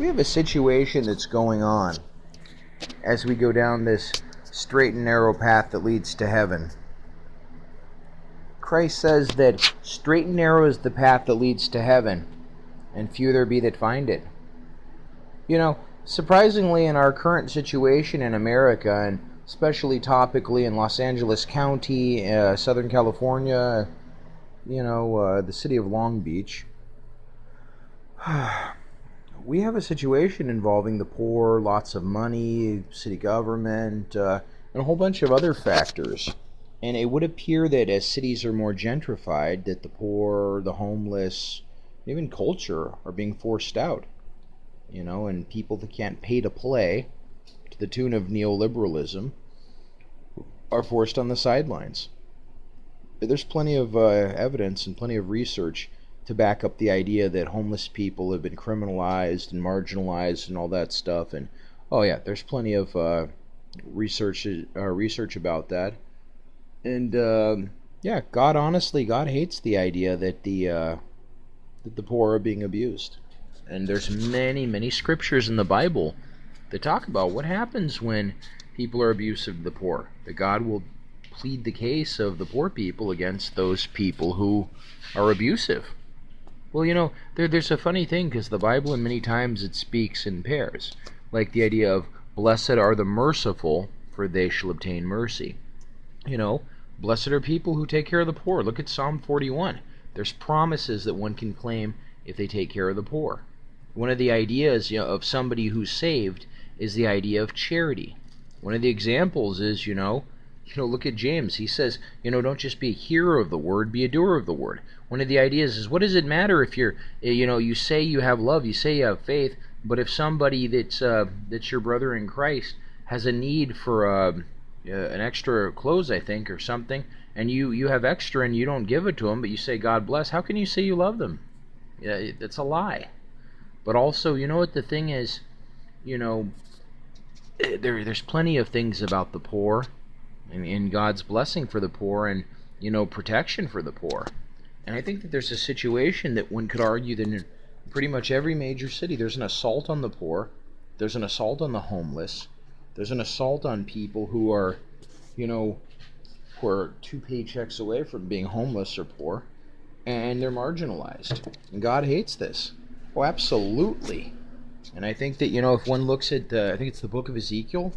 We have a situation that's going on as we go down this straight and narrow path that leads to heaven. Christ says that straight and narrow is the path that leads to heaven, and few there be that find it. You know, surprisingly, in our current situation in America, and especially topically in Los Angeles County, Southern California, the city of Long Beach, we have a situation involving the poor, lots of money, city government, and a whole bunch of other factors. And it would appear that as cities are more gentrified, that the poor, the homeless, even culture are being forced out. And people that can't pay to play, to the tune of neoliberalism, are forced on the sidelines. There's plenty of evidence and plenty of research to back up the idea that homeless people have been criminalized and marginalized and all that stuff. And there's plenty of research about that. And God hates the idea that the poor are being abused. And there's many scriptures in the Bible that talk about what happens when people are abusive to the poor. That God will plead the case of the poor people against those people who are abusive. Well, there's a funny thing, because the Bible, in many times, it speaks in pairs. Like the idea of, blessed are the merciful, for they shall obtain mercy. Blessed are people who take care of the poor. Look at Psalm 41. There's promises that one can claim if they take care of the poor. One of the ideas of somebody who's saved is the idea of charity. One of the examples is, look at James. He says, don't just be a hearer of the word, be a doer of the word. One of the ideas is, what does it matter if you say you have love, you say you have faith, but if somebody that's your brother in Christ has a need for an extra clothes, I think, or something, and you have extra and you don't give it to them, but you say God bless, how can you say you love them? That's a lie. But also, what the thing is, there's plenty of things about the poor and God's blessing for the poor and, protection for the poor. And I think that there's a situation that one could argue that in pretty much every major city there's an assault on the poor, there's an assault on the homeless, there's an assault on people who are, who are 2 paychecks away from being homeless or poor, and they're marginalized. And God hates this. Oh, absolutely. And I think that, if one looks at, I think it's the book of Ezekiel,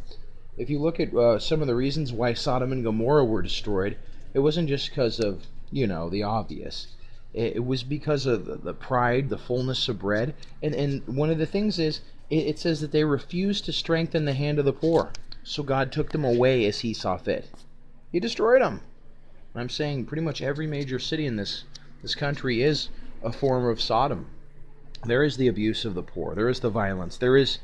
if you look at some of the reasons why Sodom and Gomorrah were destroyed, it wasn't just because of, the obvious. It was because of the pride, the fullness of bread. And one of the things is, it says that they refused to strengthen the hand of the poor. So God took them away as he saw fit. He destroyed them. And I'm saying pretty much every major city in this country is a form of Sodom. There is the abuse of the poor. There is the violence. There is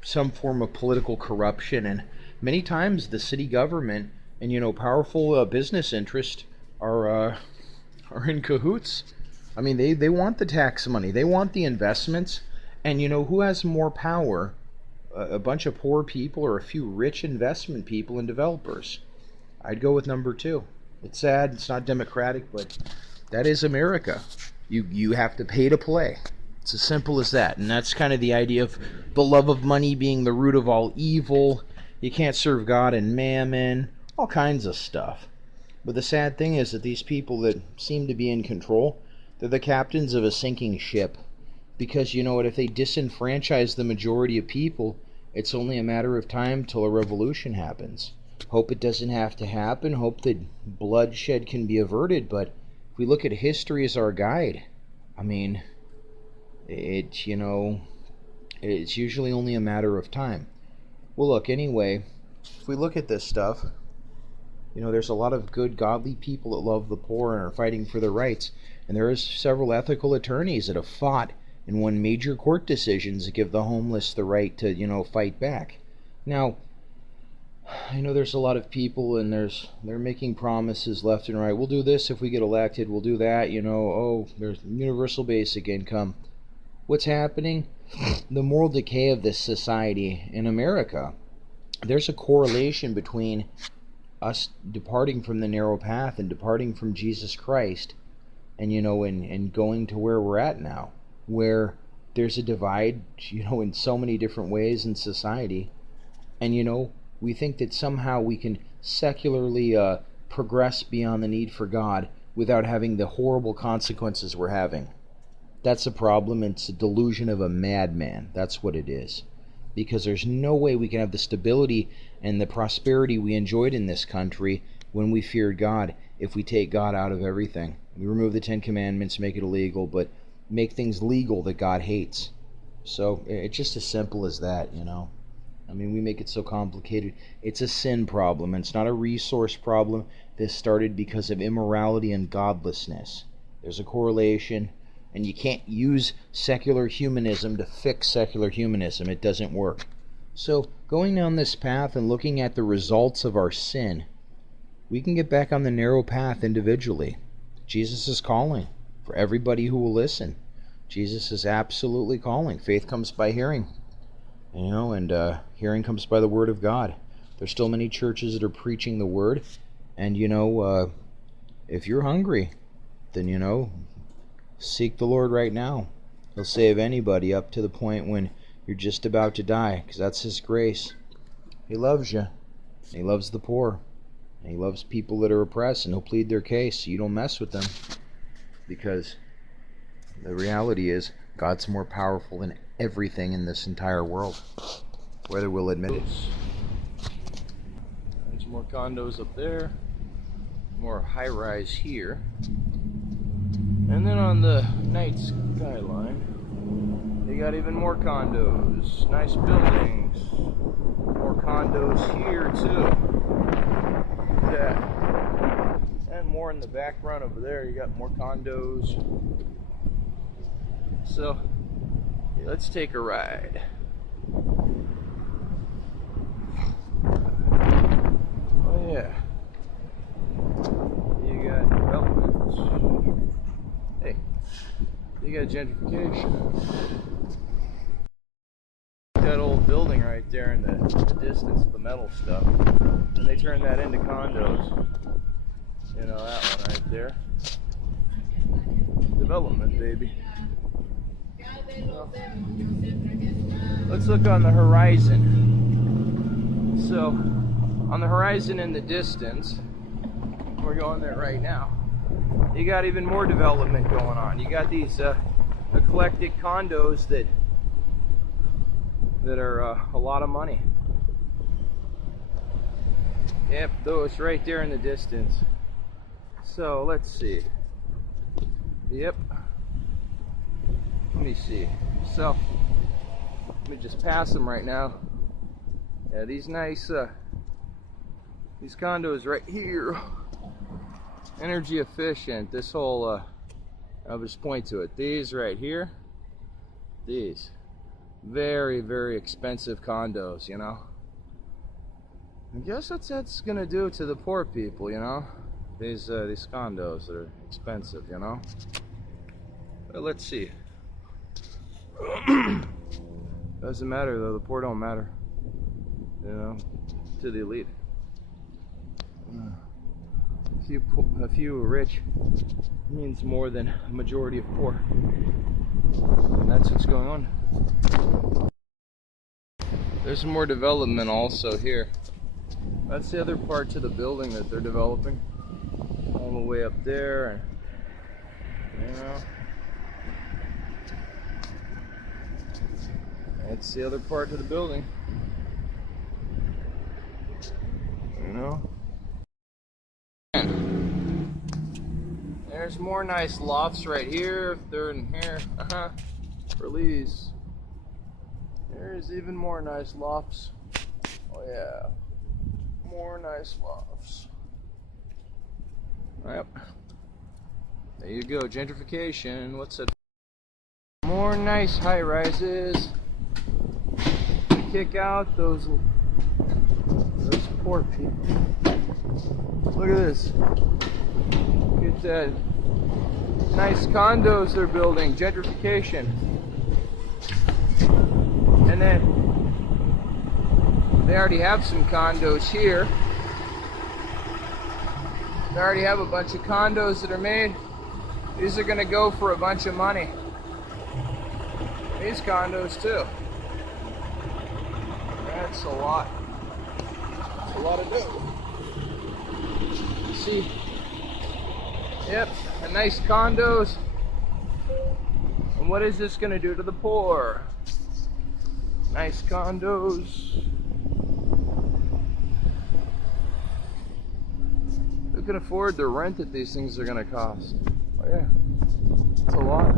some form of political corruption. And many times the city government and, powerful business interests are in cahoots. I mean, they want the tax money. They want the investments. And, who has more power? A bunch of poor people or a few rich investment people and developers? I'd go with number 2. It's sad. It's not democratic, but that is America. You have to pay to play. It's as simple as that. And that's kind of the idea of the love of money being the root of all evil. You can't serve God and mammon. All kinds of stuff. But the sad thing is that these people that seem to be in control, they're the captains of a sinking ship. Because you know what, if they disenfranchise the majority of people, it's only a matter of time till a revolution happens. Hope it doesn't have to happen. Hope that bloodshed can be averted. But if we look at history as our guide, I mean, it's usually only a matter of time. Well, look, anyway, if we look at this stuff, there's a lot of good, godly people that love the poor and are fighting for their rights. And there is several ethical attorneys that have fought and won major court decisions that give the homeless the right to, fight back. Now, I know there's a lot of people and they're making promises left and right. We'll do this if we get elected. We'll do that, there's universal basic income. What's happening? The moral decay of this society in America. There's a correlation between us departing from the narrow path and departing from Jesus Christ and, and going to where we're at now, where there's a divide, in so many different ways in society. And, we think that somehow we can secularly progress beyond the need for God without having the horrible consequences we're having. That's a problem. It's a delusion of a madman. That's what it is. Because there's no way we can have the stability and the prosperity we enjoyed in this country when we feared God if we take God out of everything. We remove the Ten Commandments, make it illegal, but make things legal that God hates. So it's just as simple as that, I mean, we make it so complicated. It's a sin problem, and it's not a resource problem. This started because of immorality and godlessness. There's a correlation, and you can't use secular humanism to fix secular humanism. It doesn't work. So, going down this path and looking at the results of our sin, we can get back on the narrow path individually. Jesus is calling for everybody who will listen. Jesus is absolutely calling. Faith comes by hearing. And hearing comes by the word of God. There's still many churches that are preaching the word. And, if you're hungry, then, seek the Lord right now. He'll save anybody up to the point when you're just about to die, because that's His grace. He loves you. He loves the poor. And He loves people that are oppressed, and He'll plead their case so you don't mess with them. Because the reality is, God's more powerful than everything in this entire world, whether we'll admit it. There's more condos up there, more high-rise here, and then on the night skyline they got even more condos, nice buildings, more condos here too. Look at that. And more in the background over there, you got more condos. So let's take a ride. Oh yeah. You got development. Hey, you got gentrification. That old building right there in the distance, the metal stuff. And they turned that into condos. That one right there. Development, baby. Let's look on the horizon. So, on the horizon in the distance, we're going there right now. You got even more development going on. You got these eclectic condos that are a lot of money. Yep, those right there in the distance. So, let's see. Yep. Let me see. So, let me just pass them right now. Yeah, these nice, these condos right here, energy efficient. This whole, I'll just point to it. These right here, these, very, very expensive condos, I guess that's gonna do to the poor people, These condos that are expensive, But let's see. Doesn't matter though, the poor don't matter, to the elite. A few rich means more than a majority of poor, and that's what's going on. There's more development also here. That's the other part to the building that they're developing, all the way up there, and that's the other part to the building. There's more nice lofts right here, they're in here. Release. There's even more nice lofts. Oh yeah. More nice lofts. Yep. There you go, gentrification. What's it? More nice high rises. Kick out those poor people. Look at this. Look at that. Nice condos they're building. Gentrification. And then they already have some condos here. They already have a bunch of condos that are made. These are going to go for a bunch of money. these condos too. That's a lot. That's a lot of dough. See? Yep, a nice condos. And what is this gonna do to the poor? Nice condos. Who can afford the rent that these things are gonna cost? Oh yeah, it's a lot.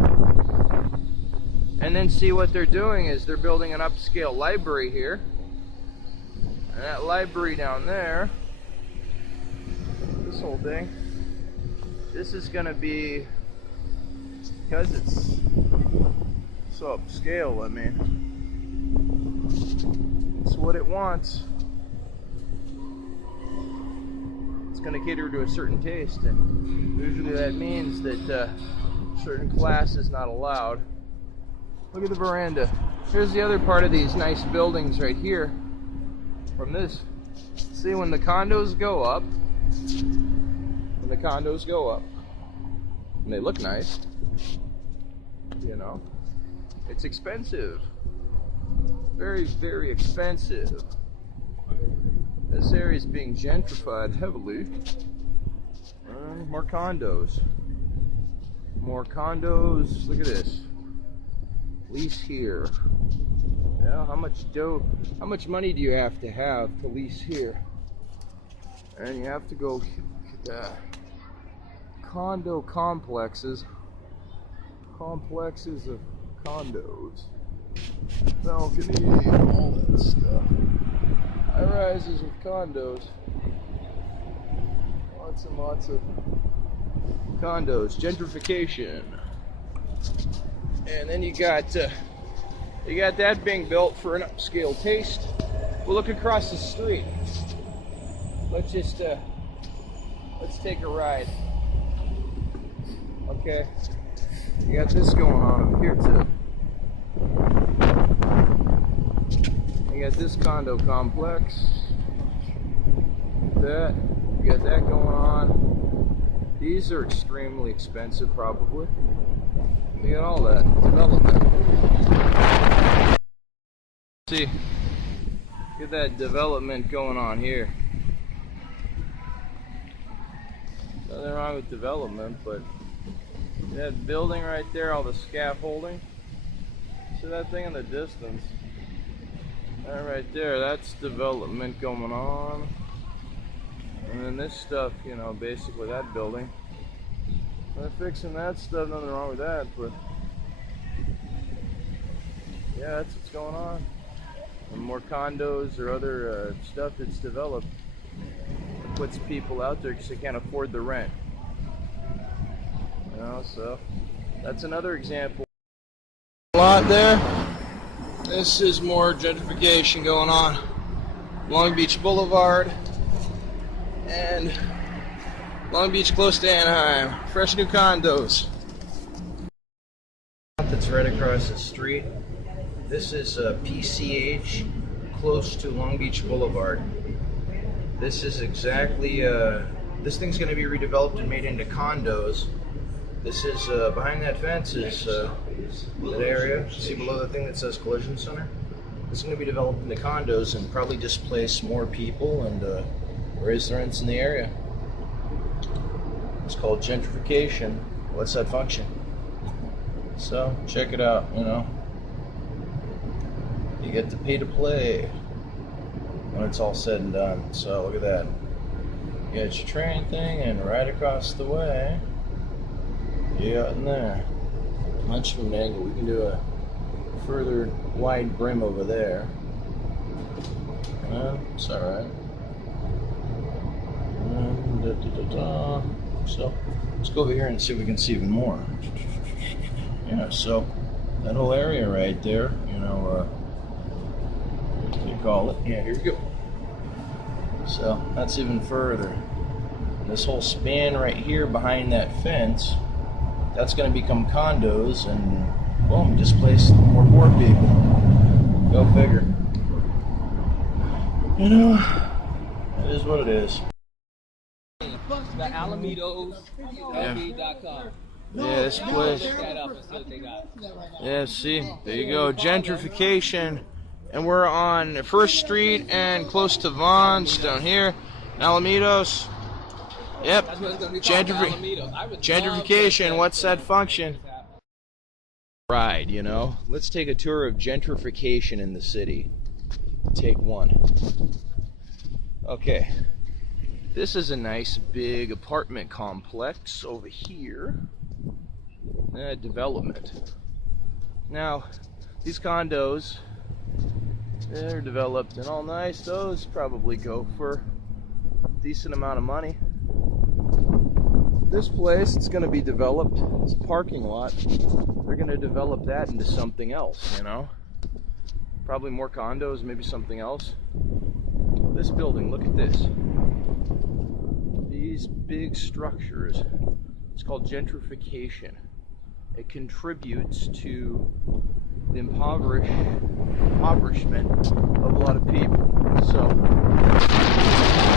And then see what they're doing is they're building an upscale library here. And that library down there, this whole thing, this is gonna be, because it's so upscale, I mean, it's what it wants. It's gonna cater to a certain taste, and usually that means that certain class is not allowed. Look at the veranda. Here's the other part of these nice buildings right here. From this, see, when the condos go up, and they look nice, you know, it's expensive. Very, very expensive. This area is being gentrified heavily. More condos. More condos. Look at this. Lease here. Yeah, how much money do you have to lease here? And you have to go get condo complexes. Complexes of condos. Balcony, all that stuff. High rises with condos. Lots and lots of condos. Gentrification. And then you got that being built for an upscale taste. We'll look across the street. Let's just let's take a ride. Okay. You got this going on up here too. You got this condo complex. You got that going on. These are extremely expensive, probably. You got all that development. See, get that development going on here. Nothing wrong with development, but that building right there, all the scaffolding. See that thing in the distance? That right there, that's development going on. And then this stuff, you know, basically that building. They're fixing that stuff, nothing wrong with that, but yeah, that's what's going on. And more condos or other stuff that's developed. It puts people out there because they can't afford the rent. You know, so that's another example. A lot there. This is more gentrification going on. Long Beach Boulevard and Long Beach close to Anaheim. Fresh new condos. That's right across the street. This is PCH close to Long Beach Boulevard. This is exactly, this thing's going to be redeveloped and made into condos. This is, behind that fence is that area. See below the thing that says Collision Center? It's going to be developed into condos and probably displace more people and raise the rents in the area. It's called gentrification. What's that function? So, check it out, you know. You get to pay to play when it's all said and done. So, look at that. You got your train thing, and right across the way, you got in there. Much of an angle. We can do a further wide brim over there. It's alright. So let's go over here and see if we can see even more. Yeah, so that whole area right there, you know, what do you call it? Yeah, here we go. So that's even further. This whole span right here behind that fence, that's going to become condos and boom, displace more poor people. Go figure. You know, it is what it is. The Alamitos, LB.com. Yeah, this place. Yeah, see, there you go, gentrification. And we're on First Street and close to Vaughn's down here, Alamitos. Yep, gentrification. What's that function? Ride, you know. Let's take a tour of gentrification in the city. Take one. Okay, this is a nice big apartment complex over here. Development. Now, these condos, they're developed and all nice. Those probably go for a decent amount of money. This place, it's going to be developed. It's a parking lot. They're going to develop that into something else, you know? Probably more condos, maybe something else. This building, look at this. These big structures. It's called gentrification. It contributes to the impoverishment of a lot of people. So,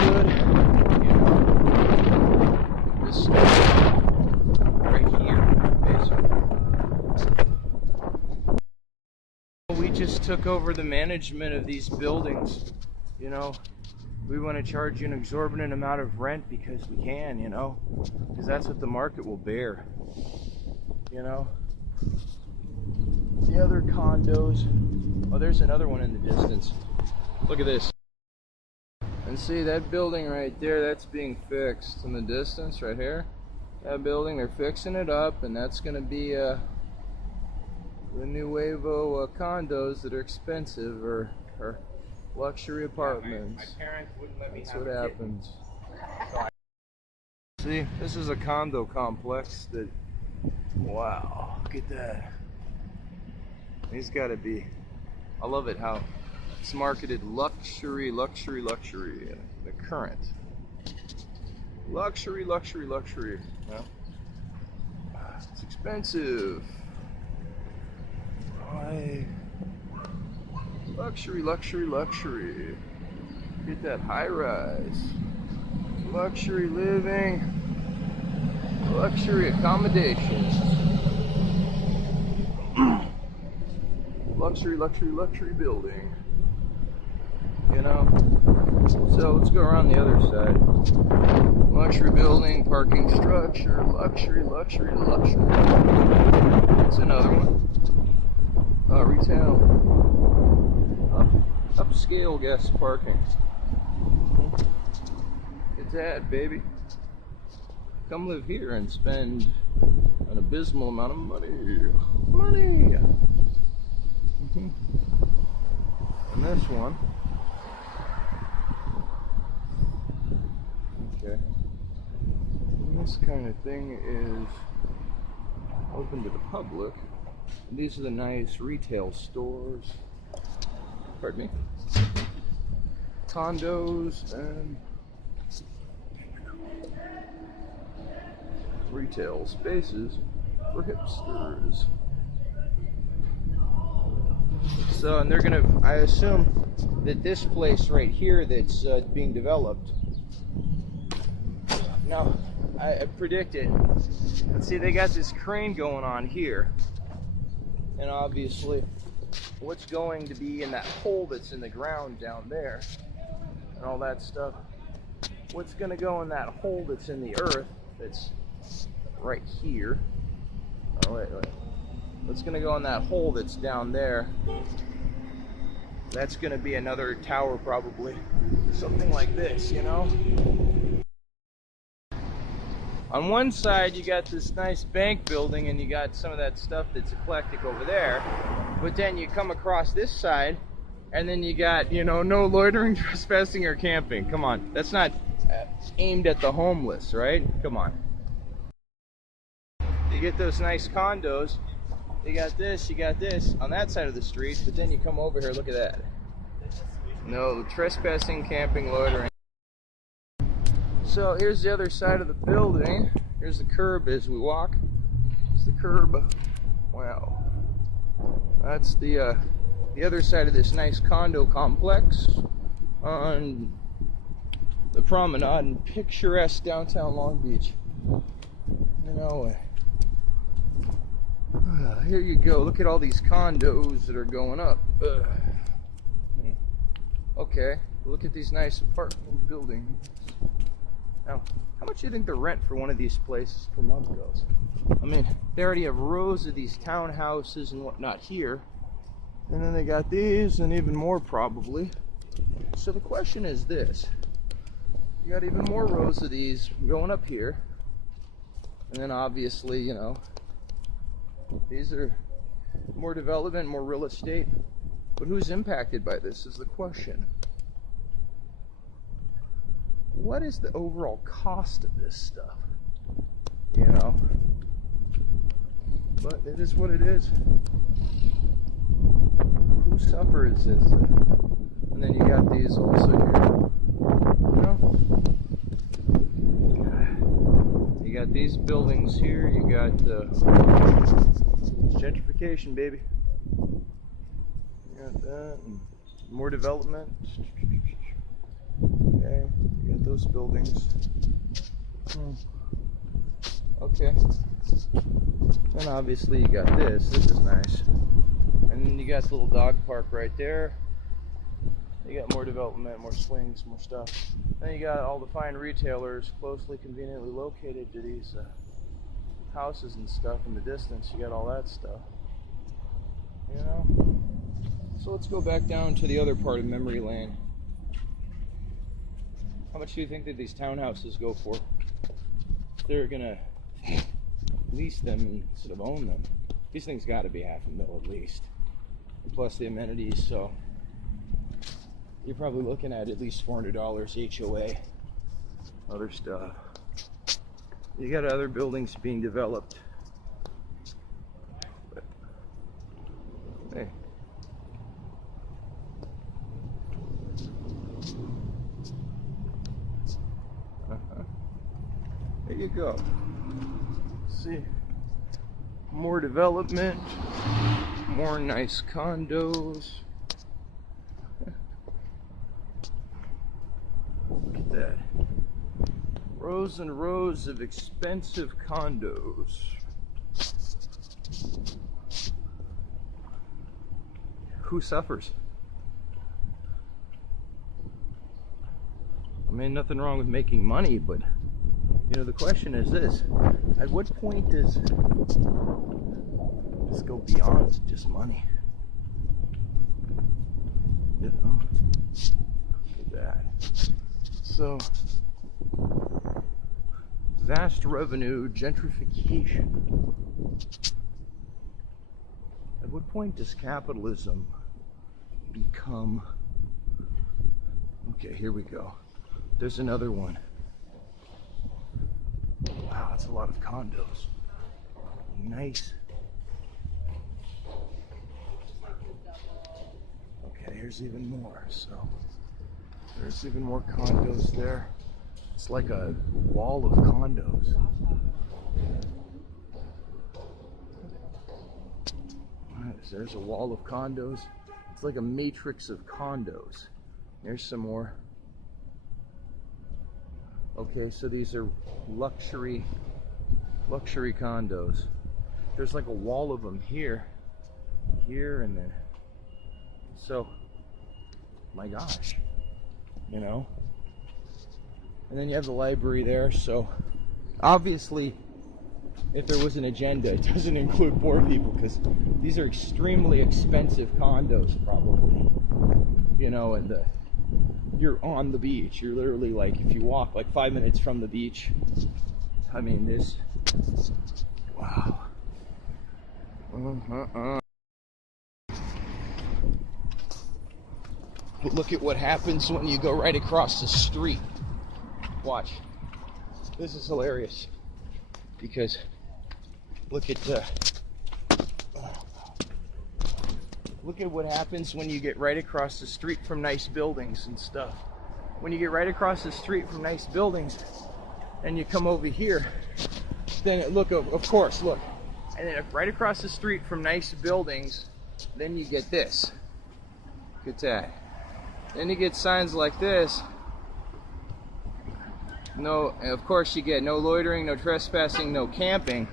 good, you know, this right here, basically. We just took over the management of these buildings, you know. We want to charge you an exorbitant amount of rent because we can, you know, because that's what the market will bear. You know, the other condos. Oh, there's another one in the distance. Look at this. And see that building right there, that's being fixed in the distance right here. That building, they're fixing it up, and that's going to be the nuevo condos that are expensive or luxury apartments. My parents wouldn't let me That's have what a kid. happens. See, this is a condo complex that, wow, look at that. He's got to be, I love it how it's marketed luxury, luxury, luxury. The current. Luxury, luxury, luxury. Well, it's expensive. Why? Luxury, luxury, luxury. Get that high rise. Luxury living. Luxury accommodations. Luxury, luxury, luxury building. You know? So let's go around the other side. Luxury building, parking structure, luxury, luxury, luxury. That's another one. Retail. Upscale guest parking. Get that, baby. Come live here and spend an abysmal amount of money. Money! And this one. Okay. And this kind of thing is open to the public. And these are the nice retail stores. Pardon me. Condos and retail spaces for hipsters. So, and they're gonna, I assume that this place right here that's being developed. Now, I predict it. Let's see, they got this crane going on here. And obviously, what's going to be in that hole that's in the ground down there and all that stuff, what's going to go in that hole that's in the earth that's right here, oh wait, what's going to go in that hole that's down there, that's going to be another tower probably, something like this, you know. On one side you got this nice bank building and you got some of that stuff that's eclectic over there, but then you come across this side and then you got, you know, no loitering, trespassing, or camping. Come on, that's not aimed at the homeless, right? Come on. You get those nice condos, you got this on that side of the street, but then you come over here, look at that. No trespassing, camping, loitering. So here's the other side of the building. Here's the curb as we walk. It's the curb. Wow. That's the other side of this nice condo complex on the promenade in picturesque downtown Long Beach. You know, Here you go. Look at all these condos that are going up. Okay, look at these nice apartment buildings. Now, how much do you think the rent for one of these places per month goes? I mean, they already have rows of these townhouses and whatnot here. And then they got these and even more probably. So the question is this. You got even more rows of these going up here. And then obviously, you know, these are more development, more real estate. But who's impacted by this is the question. What is the overall cost of this stuff? You know? But it is what it is. Who suffers is and then you got these also here. You know? You got these buildings here, you got gentrification, baby. You got that, and more development. Okay, you got those buildings. Okay. And obviously you got this. This is nice. And then you got the little dog park right there. You got more development, more swings, more stuff. Then you got all the fine retailers closely, conveniently located to these houses and stuff in the distance. You got all that stuff. You know? So let's go back down to the other part of memory lane. How much do you think that these townhouses go for? They're gonna lease them instead of own them. These things got to be $500,000 at least, and plus the amenities. So you're probably looking at least $400 HOA, other stuff. You got other buildings being developed. But, hey. There you go. See, more development, more nice condos. Look at that. Rows and rows of expensive condos. Who suffers? I mean, nothing wrong with making money, but you know, the question is this: at what point does this go beyond just money? You know, look at that. So, vast revenue, gentrification. At what point does capitalism become? Okay, here we go. There's another one. Wow, that's a lot of condos. Nice. Okay, here's even more. So there's even more condos there. It's like a wall of condos. There's a wall of condos. It's like a matrix of condos. There's some more. Okay, so these are luxury condos. There's like a wall of them here, and then. So, my gosh, you know. And then you have the library there. So, obviously, if there was an agenda, it doesn't include poor people because these are extremely expensive condos, probably. You know, and you're on the beach. You're literally like, if you walk like 5 minutes from the beach, I mean, this, wow. But look at what happens when you go right across the street. Watch. This is hilarious because look at what happens when you get right across the street from nice buildings and stuff. When you get right across the street from nice buildings and you come over here, then look, of course, look. And then right across the street from nice buildings, then you get this. Look at that. Then you get signs like this. No, of course you get no loitering, no trespassing, no camping.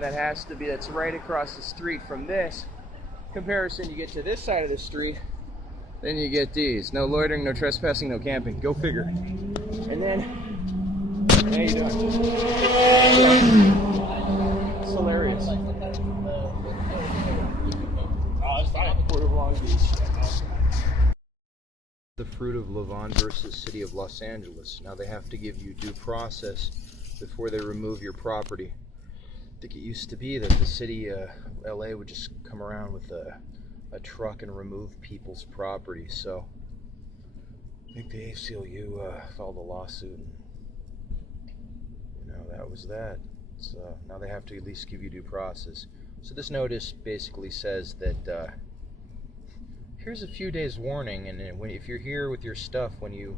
that has to be, that's right across the street from this. Comparison, you get to this side of the street, then you get these. No loitering, no trespassing, no camping. Go figure. And then, how you doing? It's hilarious. Port of Long Beach. The fruit of Levon versus City of Los Angeles. Now they have to give you due process before they remove your property. I think it used to be that the city LA would just come around with a truck and remove people's property. So I think the ACLU filed a lawsuit, and that was that. So now they have to at least give you due process. So this notice basically says that here's a few days warning, and if you're here with your stuff when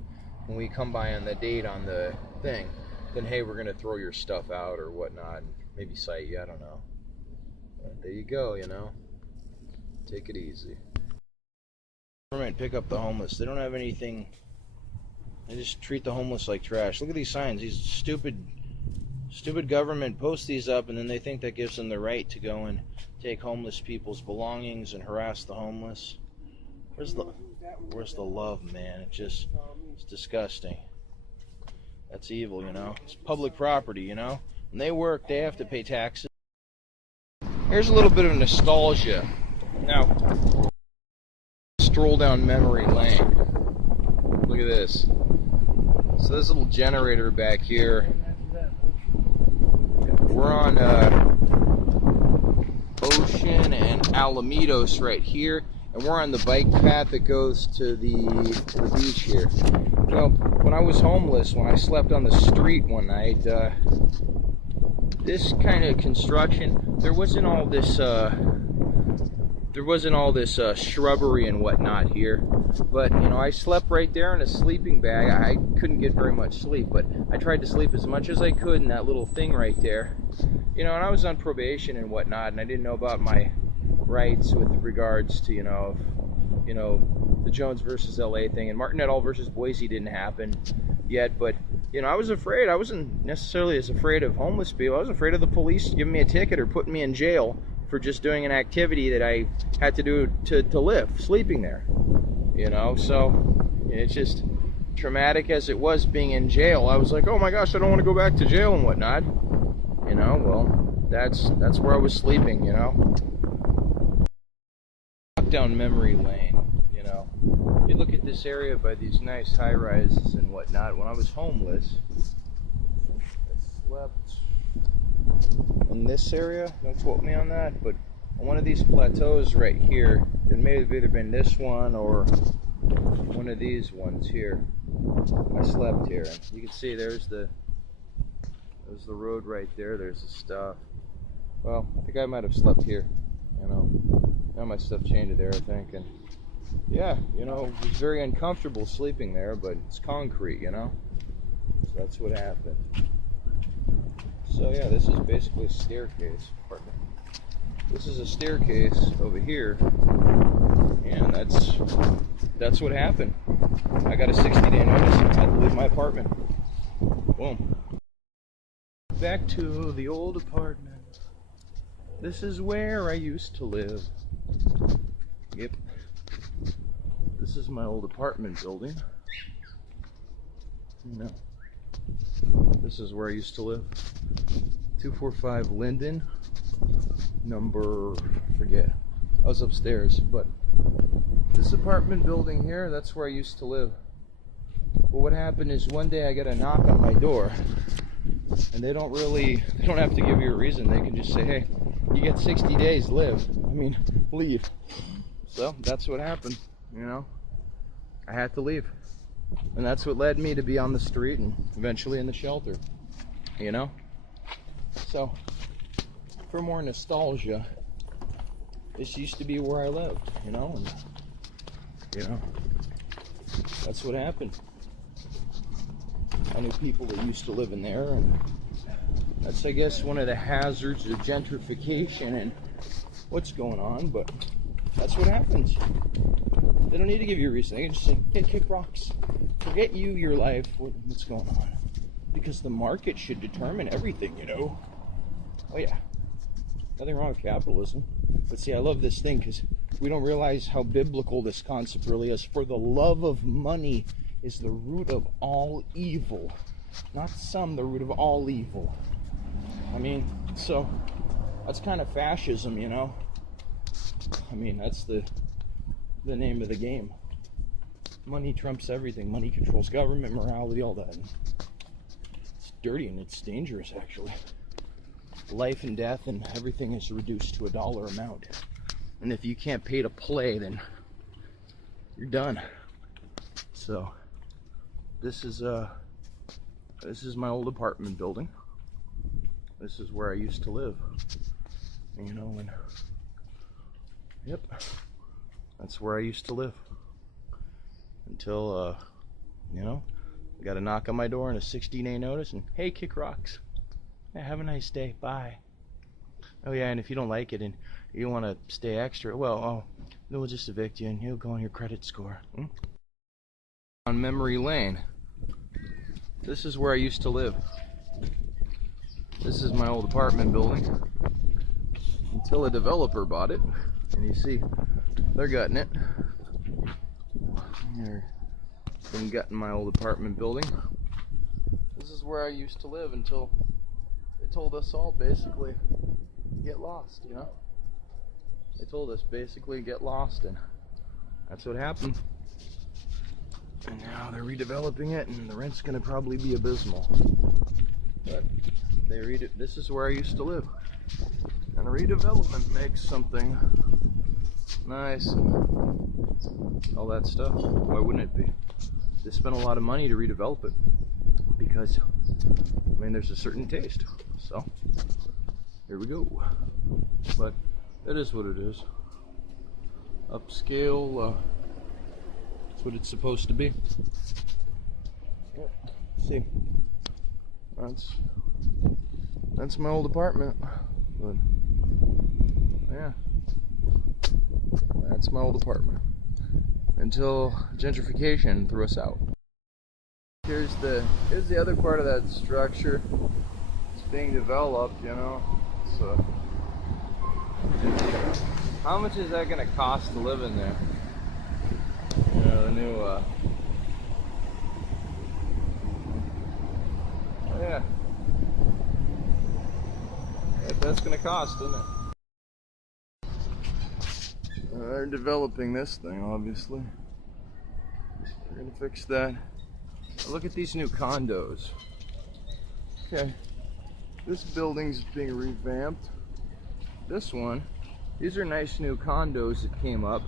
we come by on the date on the thing, then hey, we're gonna throw your stuff out or whatnot, and maybe cite you. I don't know. But there you go. Take it easy. Government pick up the homeless. They don't have anything. They just treat the homeless like trash. Look at these signs. These stupid government posts these up, and then they think that gives them the right to go and take homeless people's belongings and harass the homeless. Where's the love, man? It's disgusting. That's evil, It's public property, When they work, they have to pay taxes. Here's a little bit of nostalgia. Now, stroll down memory lane. Look at this. So this little generator back here. We're on Ocean and Alamitos right here, and we're on the bike path that goes to the beach here. When I was homeless, when I slept on the street one night, this kind of construction, there wasn't all this shrubbery and whatnot here, but I slept right there in a sleeping bag. I couldn't get very much sleep, but I tried to sleep as much as I could in that little thing right there. And I was on probation and whatnot, and I didn't know about my rights with regards to the Jones versus LA thing, and Martin et al. Versus Boise didn't happen yet, but I was afraid. I wasn't necessarily as afraid of homeless people. I was afraid of the police giving me a ticket or putting me in jail for just doing an activity that I had to do to live, sleeping there. So it's just traumatic as it was being in jail. I was like, oh my gosh, I don't want to go back to jail and whatnot. Well, that's where I was sleeping. Walk down memory lane. You look at this area by these nice high rises and whatnot. When I was homeless, I slept in this area. Don't quote me on that, but on one of these plateaus right here, it may have either been this one or one of these ones here. I slept here, and you can see there's the road right there. There's the stuff. Well, I think I might have slept here. Now my stuff chained to there, I think, and yeah, it was very uncomfortable sleeping there, but it's concrete, So that's what happened. So yeah, this is basically a staircase. Pardon me. This is a staircase over here, and that's what happened. I got a 60-day notice and I had to leave my apartment. Boom. Back to the old apartment. This is where I used to live. Yep. This is my old apartment building. This is where I used to live. 245 Linden. Number, forget. I was upstairs, but this apartment building here, that's where I used to live. But what happened is one day I got a knock on my door, and they don't have to give you a reason. They can just say, hey, you get 60 days, leave. So that's what happened, I had to leave. And that's what led me to be on the street and eventually in the shelter, So, for more nostalgia, this used to be where I lived, and, that's what happened. I knew people that used to live in there, and that's, I guess, one of the hazards of gentrification and what's going on, but that's what happens. They don't need to give you a reason. They can just say, hey, kick rocks. Forget you, your life, what's going on. Because the market should determine everything, Oh yeah. Nothing wrong with capitalism. But see, I love this thing because we don't realize how biblical this concept really is. For the love of money is the root of all evil. Not some, the root of all evil. I mean, so that's kind of fascism, you know? I mean, that's the name of the game. Money trumps everything. Money controls government, morality, all that. It's dirty and it's dangerous, actually. Life and death and everything is reduced to a dollar amount. And if you can't pay to play, then you're done. So this is my old apartment building. This is where I used to live. And, you know, and yep, that's where I used to live until you know, I got a knock on my door and a 60-day notice, and hey, kick rocks. Yeah, have a nice day. Bye. Oh yeah, and if you don't like it and you want to stay extra, well, then we'll just evict you and you'll go on your credit score. On memory lane. This is where I used to live. This is my old apartment building until a developer bought it, and you see they're gutting it. They're been gutting my old apartment building. This is where I used to live until they told us all basically get lost, you know? They told us basically get lost, and that's what happened. And now they're redeveloping it, and the rent's gonna probably be abysmal. But this is where I used to live. And redevelopment makes something nice and all that stuff. Why wouldn't it be? They spent a lot of money to redevelop it because, I mean, there's a certain taste. So, here we go. But it is what it is. Upscale, that's what it's supposed to be. Yep. See, that's my old apartment. But yeah, that's my old apartment until gentrification threw us out. Here's the other part of that structure. It's being developed, you know. So how much is that going to cost to live in there? You know, the new yeah, that's going to cost, isn't it? They're developing this thing, obviously. They're going to fix that. Look at these new condos. Okay, this building's being revamped. This one, these are nice new condos that came up.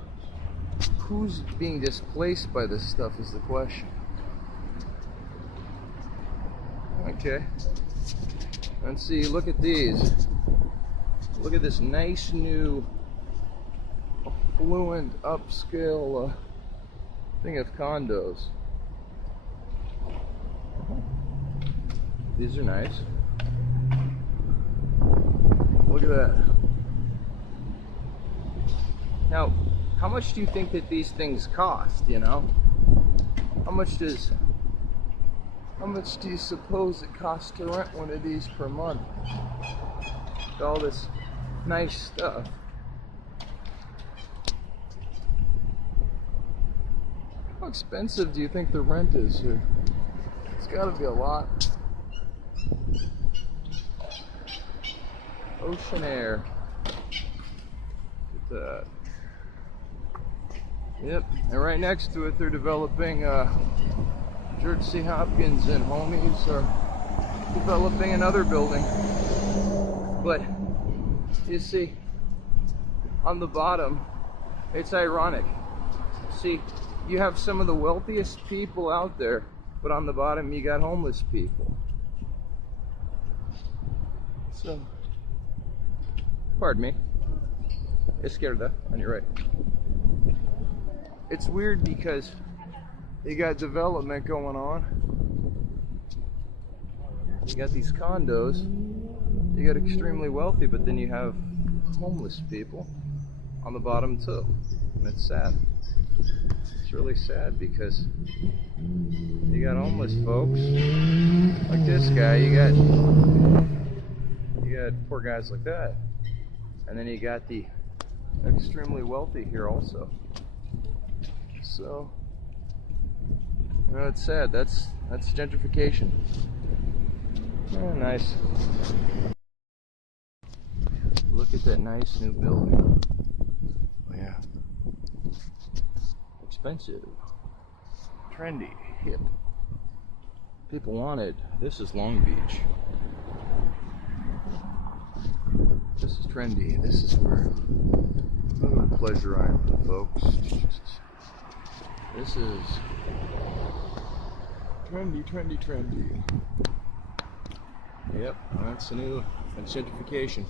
Who's being displaced by this stuff is the question. Okay, and see, look at these. Look at this nice new affluent upscale thing of condos. These are nice. Look at that. Now, how much do you think that these things cost, you know? How much do you suppose it costs to rent one of these per month? With all this nice stuff. How expensive do you think the rent is here? It's gotta be a lot. Ocean air. Look at that. Yep, and right next to it they're developing George C. Hopkins and homies are developing another building. But you see, on the bottom, it's ironic. See, you have some of the wealthiest people out there, but on the bottom you got homeless people. So, pardon me. Izquierda, on your right. It's weird because you got development going on. You got these condos. You got extremely wealthy, but then you have homeless people on the bottom too. And it's sad. It's really sad because you got homeless folks like this guy. You got poor guys like that. And then you got the extremely wealthy here also. So, you know, it's sad. That's gentrification. Oh, nice. Look at that nice new building. Oh yeah. Expensive. Trendy. Hip. People want it. This is Long Beach. This is trendy. This is where Pleasure Island, folks. This is trendy. Yep, that's gentrification.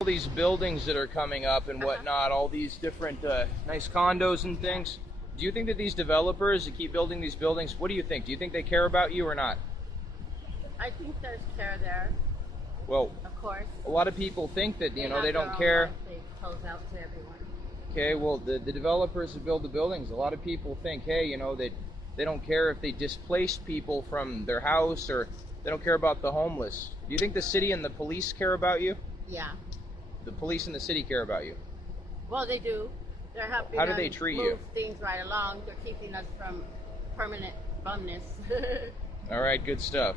All these buildings that are coming up and whatnot, all these different nice condos and things. Do you think that these developers that keep building these buildings, what do you think? Do you think they care about you or not? I think there's care there. Well, of course. A lot of people think that, you know, they don't care. They close out to everyone. Okay, well, the developers who build the buildings, a lot of people think, hey, you know, that they don't care if they displace people from their house or they don't care about the homeless. Do you think the city and the police care about you? Yeah. The police and the city care about you? Well, they do. They're helping How do they treat you? move things right along. They're keeping us from permanent bumness. All right, good stuff.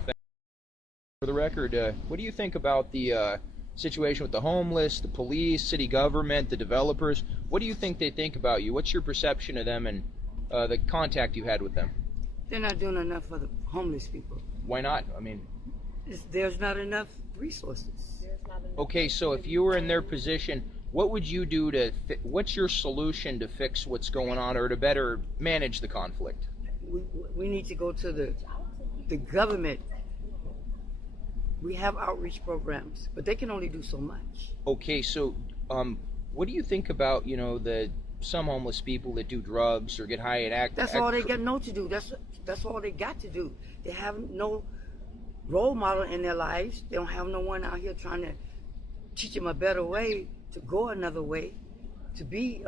For the record, what do you think about the situation with the homeless, the police, city government, the developers? What do you think they think about you? What's your perception of them and the contact you had with them? They're not doing enough for the homeless people. Why not? I mean, there's not enough resources. Okay, so if you were in their position, what would you do to? What's your solution to fix what's going on or to better manage the conflict? We need to go to the government. We have outreach programs, but they can only do so much. Okay, so what do you think about, you know, some homeless people that do drugs or get high and act? That's all they got to do. That's all they got to do. They have no role model in their lives. They don't have no one out here trying to teach them a better way, to go another way, to be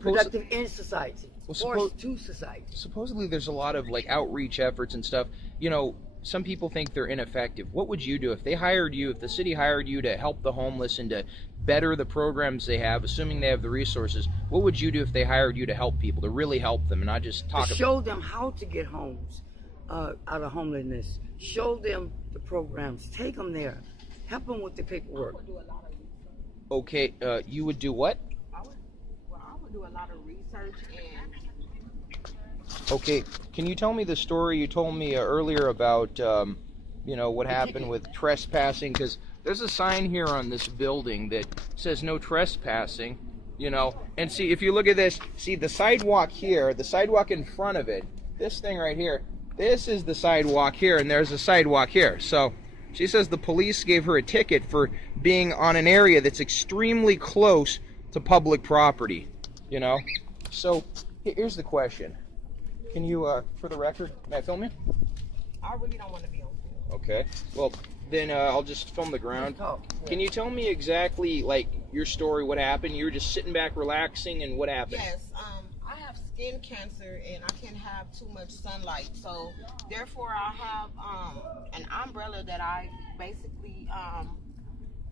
productive in society, or to society. Supposedly there's a lot of like outreach efforts and stuff. You know, some people think they're ineffective. What would you do if they hired you, if the city hired you to help the homeless and to better the programs they have, assuming they have the resources? What would you do if they hired you to help people, to really help them and not just talk to show them how to get homes out of homelessness, show them the programs, take them there, help them with the paperwork. Okay, you would do what? I would do a lot of research and... Okay, can you tell me the story you told me earlier about, you know, what happened with trespassing? Because there's a sign here on this building that says no trespassing, you know. And see, if you look at this, see the sidewalk here, the sidewalk in front of it, this thing right here, this is the sidewalk here, and there's a sidewalk here. So she says the police gave her a ticket for being on an area that's extremely close to public property, you know. So here's the question. Can you, for the record, may I film you? I really don't want to be on film. Okay. Well, then I'll just film the ground. Can you tell me exactly, like, your story, what happened? You were just sitting back relaxing, and what happened? Yes, I have skin cancer, and I can't have too much sunlight. So, therefore, I have an umbrella that I basically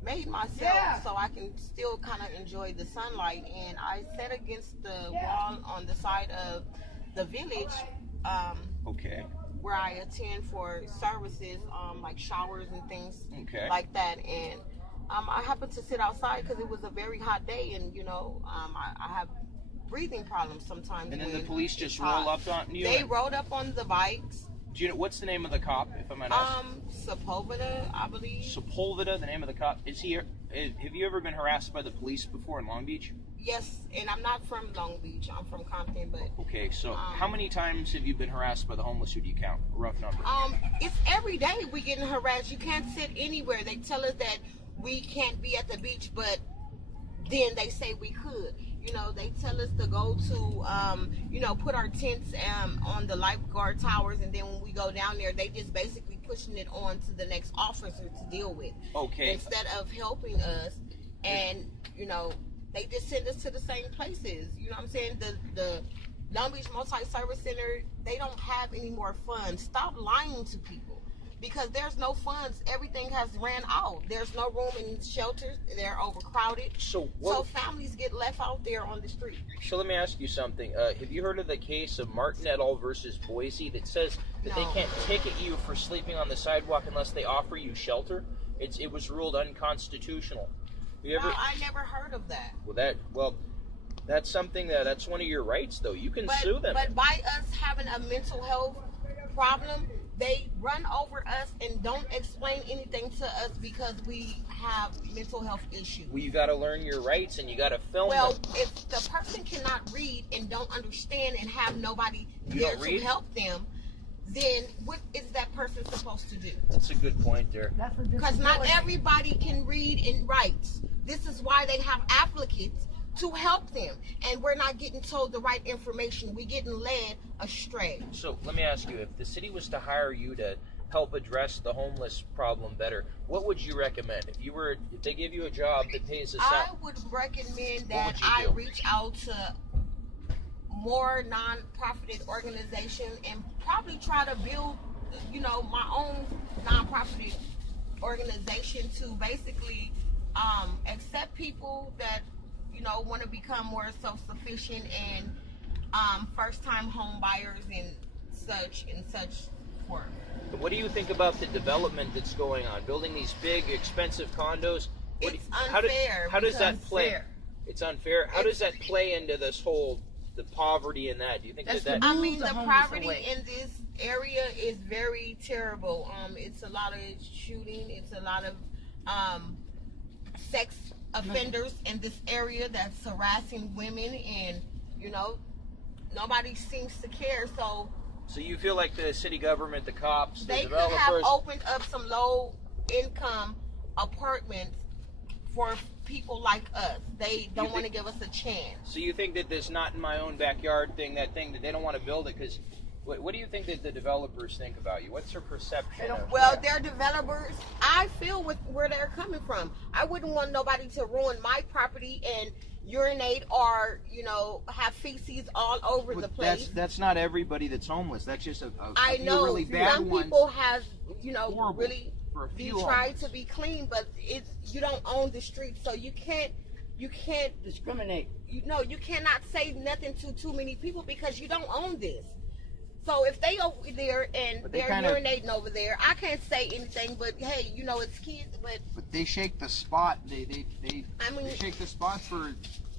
made myself so I can still kind of enjoy the sunlight. And I sat against the wall on the side of the village where I attend for services, like showers and things like that. And I happened to sit outside because it was a very hot day, and you know, I have breathing problems sometimes. And then the police just roll up on you? They rode up on the bikes. Do you know what's the name of the cop, if I might ask? Sepulveda, I believe. Sepulveda, the name of the cop. Have you ever been harassed by the police before in Long Beach? Yes, and I'm not from Long Beach. I'm from Compton, but... Okay, so how many times have you been harassed by the homeless? Who do you count? A rough number. It's every day we getting harassed. You can't sit anywhere. They tell us that we can't be at the beach, but then they say we could. You know, they tell us to go to, you know, put our tents on the lifeguard towers, and then when we go down there, they just basically pushing it on to the next officer to deal with. Okay. Instead of helping us, and, you know... They just send us to the same places. You know what I'm saying? The Long Beach Multi-Service Center, they don't have any more funds. Stop lying to people. because there's no funds. Everything has ran out. There's no room in shelters. They're overcrowded. So Families get left out there on the street. So let me ask you something. Have you heard of the case of Martin et al. Versus Boise that says that they can't ticket you for sleeping on the sidewalk unless they offer you shelter? It was ruled unconstitutional. I never heard of that. Well, that's something that's one of your rights, though. You can sue them. But by us having a mental health problem, they run over us and don't explain anything to us because we have mental health issues. Well, you got to learn your rights and you got to film them. Well, if the person cannot read and don't understand and have nobody there to help them, then what is that person supposed to do? That's a good point there. Because not everybody can read and write. This is why they have applicants to help them, and we're not getting told the right information. We're getting led astray. So let me ask you, if the city was to hire you to help address the homeless problem better, what would you recommend? If they give you a job that pays I would recommend that I reach out to more non-profited organizations and probably try to build, my own non-profited organization to basically accept people that want to become more self-sufficient and first-time home buyers and such forth. What do you think about the development that's going on? Building these big, expensive condos? It's unfair. How does that play? It's unfair. How does that play into this whole the poverty in that? Do you think that? I mean, the poverty in this area is very terrible. It's a lot of shooting. It's a lot of sex offenders in this area that's harassing women, and nobody seems to care. So you feel like the city government, the cops, they the developers could have opened up some low income apartments for people like us. They don't want to give us a chance. So you think that this not in my own backyard thing, that they don't want to build it because what do you think that the developers think about you? What's their perception? Well, they're developers. I feel where they're coming from. I wouldn't want nobody to ruin my property and urinate or have feces all over the place. That's not everybody that's homeless. That's just a I few know really bad some ones. people have Horrible really for a few try homeless. to be clean, but you don't own the street, so you can't discriminate. You cannot say nothing to too many people because you don't own this. So if they over there and they're urinating over there, I can't say anything. But hey, it's kids. But they shake the spot. They shake the spot for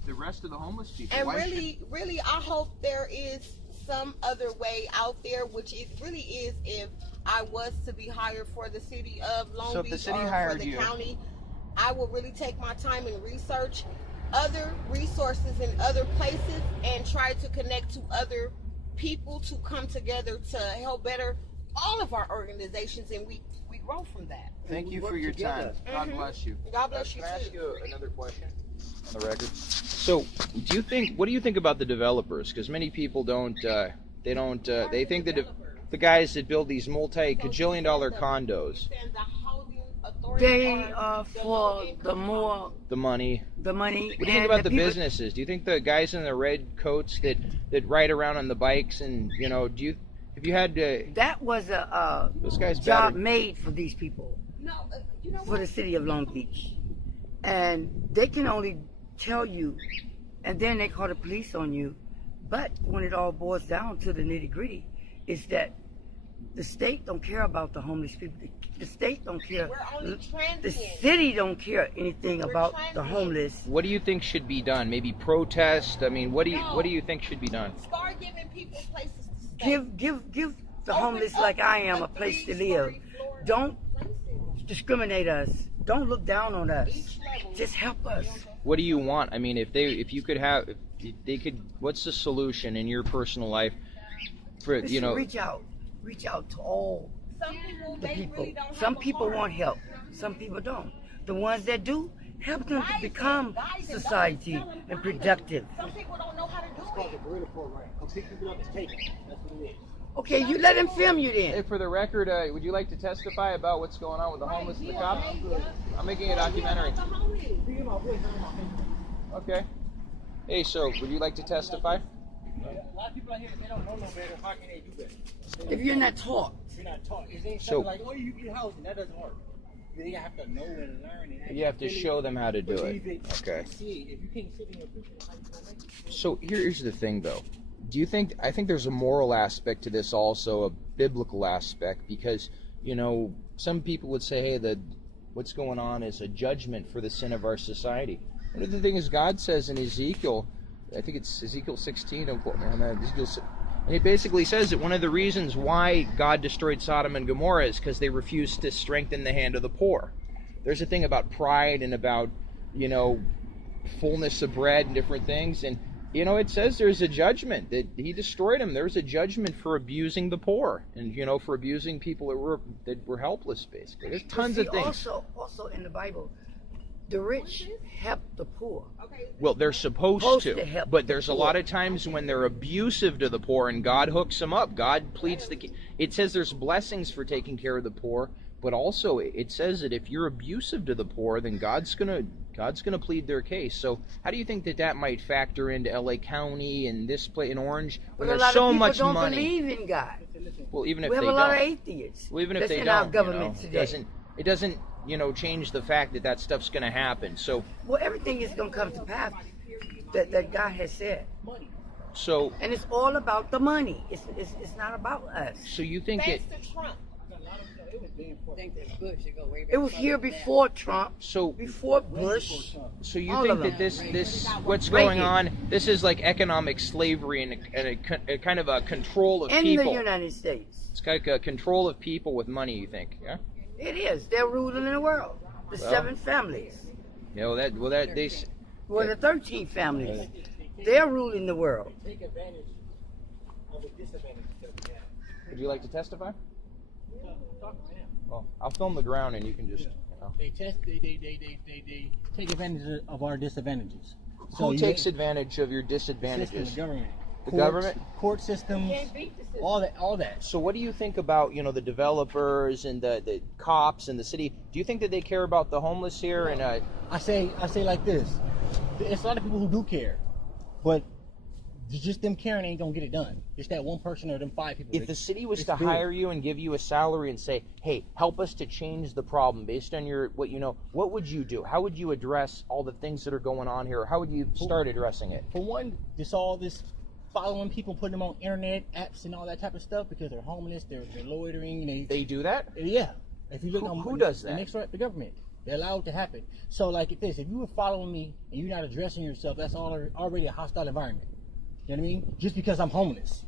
the rest of the homeless people. And really, I hope there is some other way out there, which it really is if I was to be hired for the city of Long Beach or for the county. I will really take my time and research other resources in other places and try to connect to other people to come together to help better all of our organizations, and we grow from that. Thank you for your time. God bless you. God bless you too. Can I ask you another question on the record? So, what do you think about the developers? Because many people they think that the guys that build these multi-cajillion-dollar condos, They are for the money. What do you think about the businesses? Do you think the guys in the red coats that ride around on the bikes and have you had that was a those guys job made for these people, for what? the city of Long Beach, and they can only tell you, and then they call the police on you. But when it all boils down to the nitty gritty, is that the state don't care about the homeless people. The state don't care. We're only transient. The city don't care anything about the homeless. What do you think should be done? Maybe protest? I mean, what do you think should be done? Start giving people places to stay. Give the homeless like I am a place to live. Don't discriminate us. Don't look down on us. Just help us. What do you want? I mean, if they could, what's the solution in your personal life for reach out to all the people. Some people want help. Some people don't. The ones that do, help them to become society and productive. Some people don't know how to do it. Okay, you let him film you then. Hey, for the record, would you like to testify about what's going on with the homeless and the cops? I'm making a documentary. Okay. Hey, so would you like to testify? A lot of people out here, they don't know no better. How can they do better? If you're not taught. You're not taught. It ain't So- something like, oh, you get housing. That doesn't work. You have to know and learn. And You have to show them how to do it. believe it. Okay. See it. If you can't sit in your future, how you gonna make it? So here's the thing, though. Do you think? I think there's a moral aspect to this, also a biblical aspect, because some people would say, hey, that what's going on is a judgment for the sin of our society. One of the things God says in Ezekiel, I think it's Ezekiel 16. Don't quote me on that. And it basically says that one of the reasons why God destroyed Sodom and Gomorrah is because they refused to strengthen the hand of the poor. There's a thing about pride and about fullness of bread and different things, and it says there's a judgment that he destroyed them. There's a judgment for abusing the poor and, for abusing people that were helpless, basically. There's tons of things. Also in the Bible, the rich help the poor. Well, they're supposed to help but there's the a poor. lot of times when they're abusive to the poor and God hooks them up. God pleads it says there's blessings for taking care of the poor, but also it says that if you're abusive to the poor, then God's gonna plead their case. So how do you think that might factor into LA County and this place in Orange when But a there's lot so of people much don't money? believe in God. Well, even if We have they a lot of don't, atheists. well, even if that's they in don't, our government today. it doesn't change the fact that stuff's going to happen. So Well, everything is going to come to pass that God has said. so And it's all about the money. It's not about us. so you think it Thanks to Trump. It was here before Trump, so before Bush. So you All think of that them. this what's Right going here. on? This is like economic slavery and a kind of a control of In people. the United States. It's like a control of people with money. You think? Yeah. It is. They're ruling the world. The Well. 7 families. The 13 families. They're ruling the world. Take advantage of the disadvantage that we have. Would you like to testify? Talk to them. Well, I'll film the ground and you can just. They take advantage of our disadvantages. Who takes advantage of your disadvantages? System, the government. The Courts, government? court systems, all that. So what do you think about the developers and the cops and the city? Do you think that they care about the homeless here? And I say like this. It's a lot of people who do care, but just them caring ain't gonna get it done. It's that one person or them 5 people. if the city was it's to big. hire you and give you a salary and say, hey, help us to change the problem based on what would you do? How would you address all the things that are going on here? How would you start addressing it? For one, all this following people, putting them on internet apps and all that type of stuff because they're homeless, they're loitering. They do that? Yeah. If you look Who does that? The next right, the government. They allow it to happen. So like this, if you were following me and you're not addressing yourself, that's already a hostile environment. You know what I mean? Just because I'm homeless.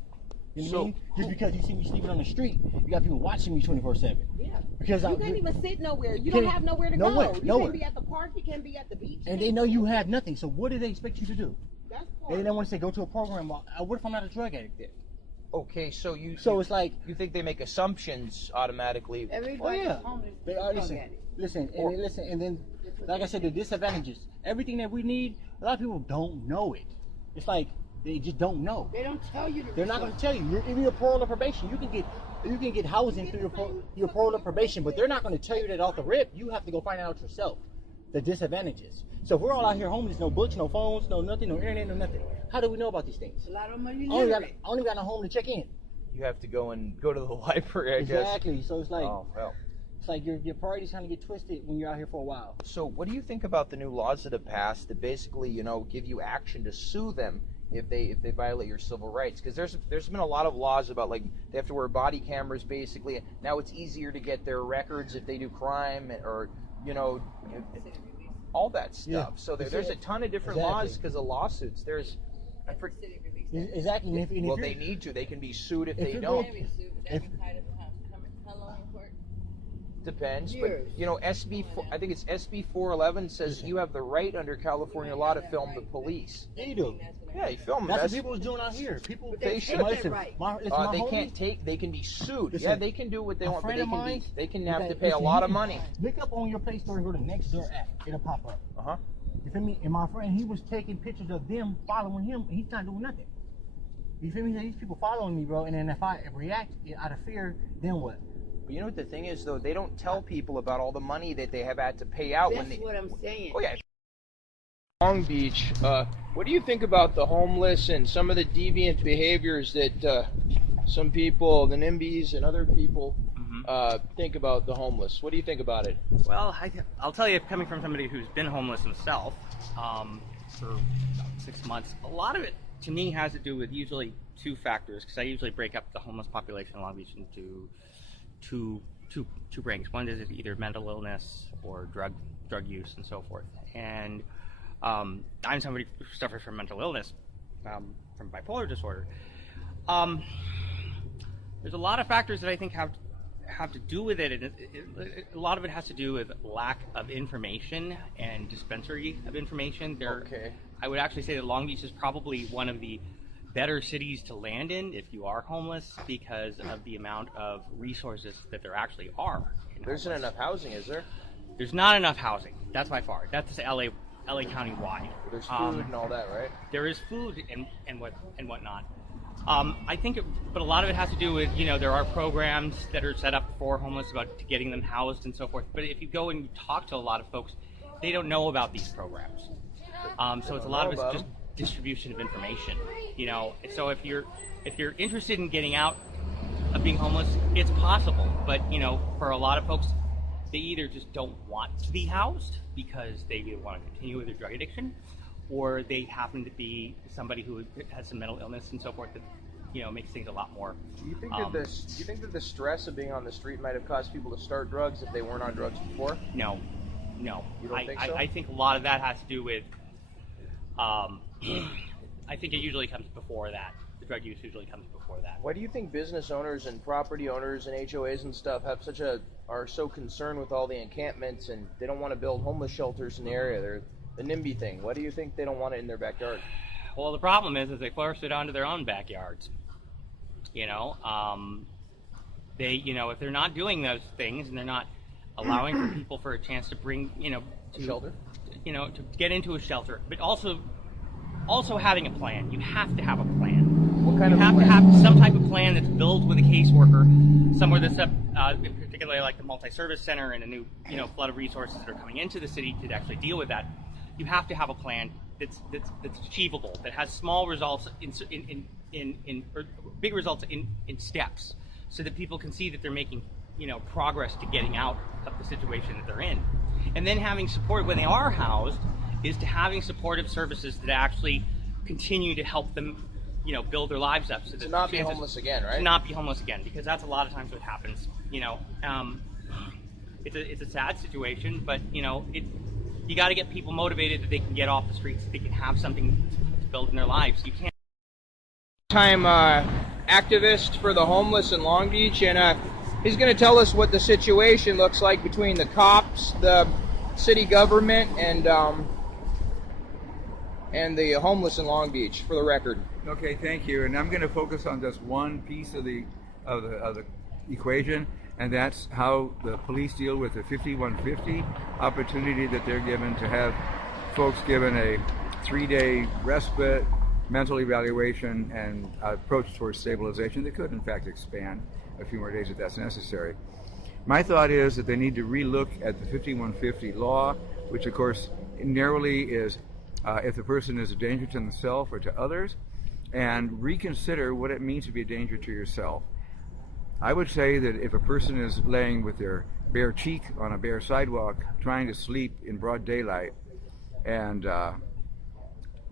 You know what I mean? Just because you see me sleeping on the street, you got people watching me 24/7. Yeah. Because You can't even sit nowhere. You can't- don't have nowhere to nowhere, go. You nowhere. can't be at the park. You can't be at the beach. And they know you have nothing. So what do they expect you to do? That's They part. don't want to say go to a program. What if I'm not a drug addict then? Okay, so it's like you think they make assumptions automatically? Everybody yeah. homeless. They are listen, and then like I said, the disadvantages. Everything that we need, a lot of people don't know it. It's like they just don't know. They don't tell you. They're not going to tell you. If you're parole or probation, you can get housing through your parole or probation, but they're not going to tell you that off the rip. You have to go find out yourself the disadvantages. So if we're all out here homeless, no books, no phones, no nothing, no internet, no nothing. How do we know about these things? A lot of money. I only got no home to check in. You have to go to the library, I guess. Exactly. So it's like Oh, well. it's like your priorities kind of get twisted when you're out here for a while. So what do you think about the new laws that have passed that basically, give you action to sue them if they violate your civil rights? Because there's been a lot of laws about like they have to wear body cameras basically. Now it's easier to get their records if they do crime or all that stuff. Yeah. So there's a ton of different Exactly. laws because of lawsuits. Exactly. And if Well, you're- they need to. They can be sued if if they you're don't. going- Depends, Years. but I think it's SB 411 says you have the right under California law to film the police. Yeah, you do. Yeah, you film them. That's what people was doing out here. People they should. Listen, right. listen, They my can't homie- take. They can be sued. Listen, Yeah, they can do what they a want, but friend they of can mine, they can have to listen, pay a lot you of can money. Look up on your Play Store and go to Nextdoor app. It'll pop up. Uh huh. You feel me? And my friend, he was taking pictures of them following him, and he's not doing nothing. You feel me? These people following me, bro. And then if I react out of fear, then what? But you know what the thing is, though, they don't tell people about all the money that they have had to pay out when That's they. what I'm saying. Oh yeah, Long Beach. What do you think about the homeless and some of the deviant behaviors that some people, the NIMBYs and other people, think about the homeless? What do you think about it? Well, I'll tell you, coming from somebody who's been homeless himself for about 6 months, a lot of it to me has to do with usually two factors, because I usually break up the homeless population in Long Beach into two ranks. One is either mental illness or drug use and so forth. And I'm somebody who suffers from mental illness, from bipolar disorder. There's a lot of factors that I think have to do with it, and a lot of it has to do with lack of information and dispensary of information. I would actually say that Long Beach is probably one of the better cities to land in if you are homeless, because of the amount of resources that there actually are. There isn't enough housing, is there? There's not enough housing. That's by far. That's LA County wide. There's food and all that, right? There is food and whatnot. I think, but a lot of it has to do with, there are programs that are set up for homeless about getting them housed and so forth. But if you go and you talk to a lot of folks, they don't know about these programs. So it's a lot of it's just distribution of information. So if you're interested in getting out of being homeless, it's possible. But for a lot of folks, they either just don't want to be housed because they either want to continue with their drug addiction, or they happen to be somebody who has some mental illness and so forth that makes things a lot more. Do you think that the stress of being on the street might have caused people to start drugs if they weren't on drugs before? No. You don't think so? I think a lot of that has to do with. I think it usually comes before that. The drug use usually comes before that. Why do you think business owners and property owners and HOAs and stuff are so concerned with all the encampments, and they don't want to build homeless shelters in the area? They're the NIMBY thing. Why do you think they don't want it in their backyard? Well, the problem is they force it onto their own backyards. They, if they're not doing those things and they're not allowing for people for a chance to bring, to shelter, to get into a shelter, but also having a plan. You have to have a plan. What kind of plan? You have to have some type of plan that's built with a caseworker, somewhere that's up, particularly like the multi-service center and a new, flood of resources that are coming into the city to actually deal with that. You have to have a plan that's achievable, that has small results or big results in steps, so that people can see that they're making progress to getting out of the situation that they're in. And then having support when they are housed is to having supportive services that actually continue to help them build their lives up, so that to not be homeless again, right? To not be homeless again, because that's a lot of times what happens. It's a sad situation, but you got to get people motivated that they can get off the streets, that they can have something to build in their lives. You can't. Activist for the homeless in Long Beach, and he's going to tell us what the situation looks like between the cops, the city government, and the homeless in Long Beach, for the record. Okay, thank you. And I'm going to focus on just one piece of the equation, and that's how the police deal with the 5150 opportunity that they're given to have folks given a 3-day respite, mental evaluation, and approach towards stabilization. They could, in fact, expand a few more days if that's necessary. My thought is that they need to relook at the 5150 law, which, of course, narrowly is if the person is a danger to themselves or to others, and reconsider what it means to be a danger to yourself. I would say that if a person is laying with their bare cheek on a bare sidewalk, trying to sleep in broad daylight, and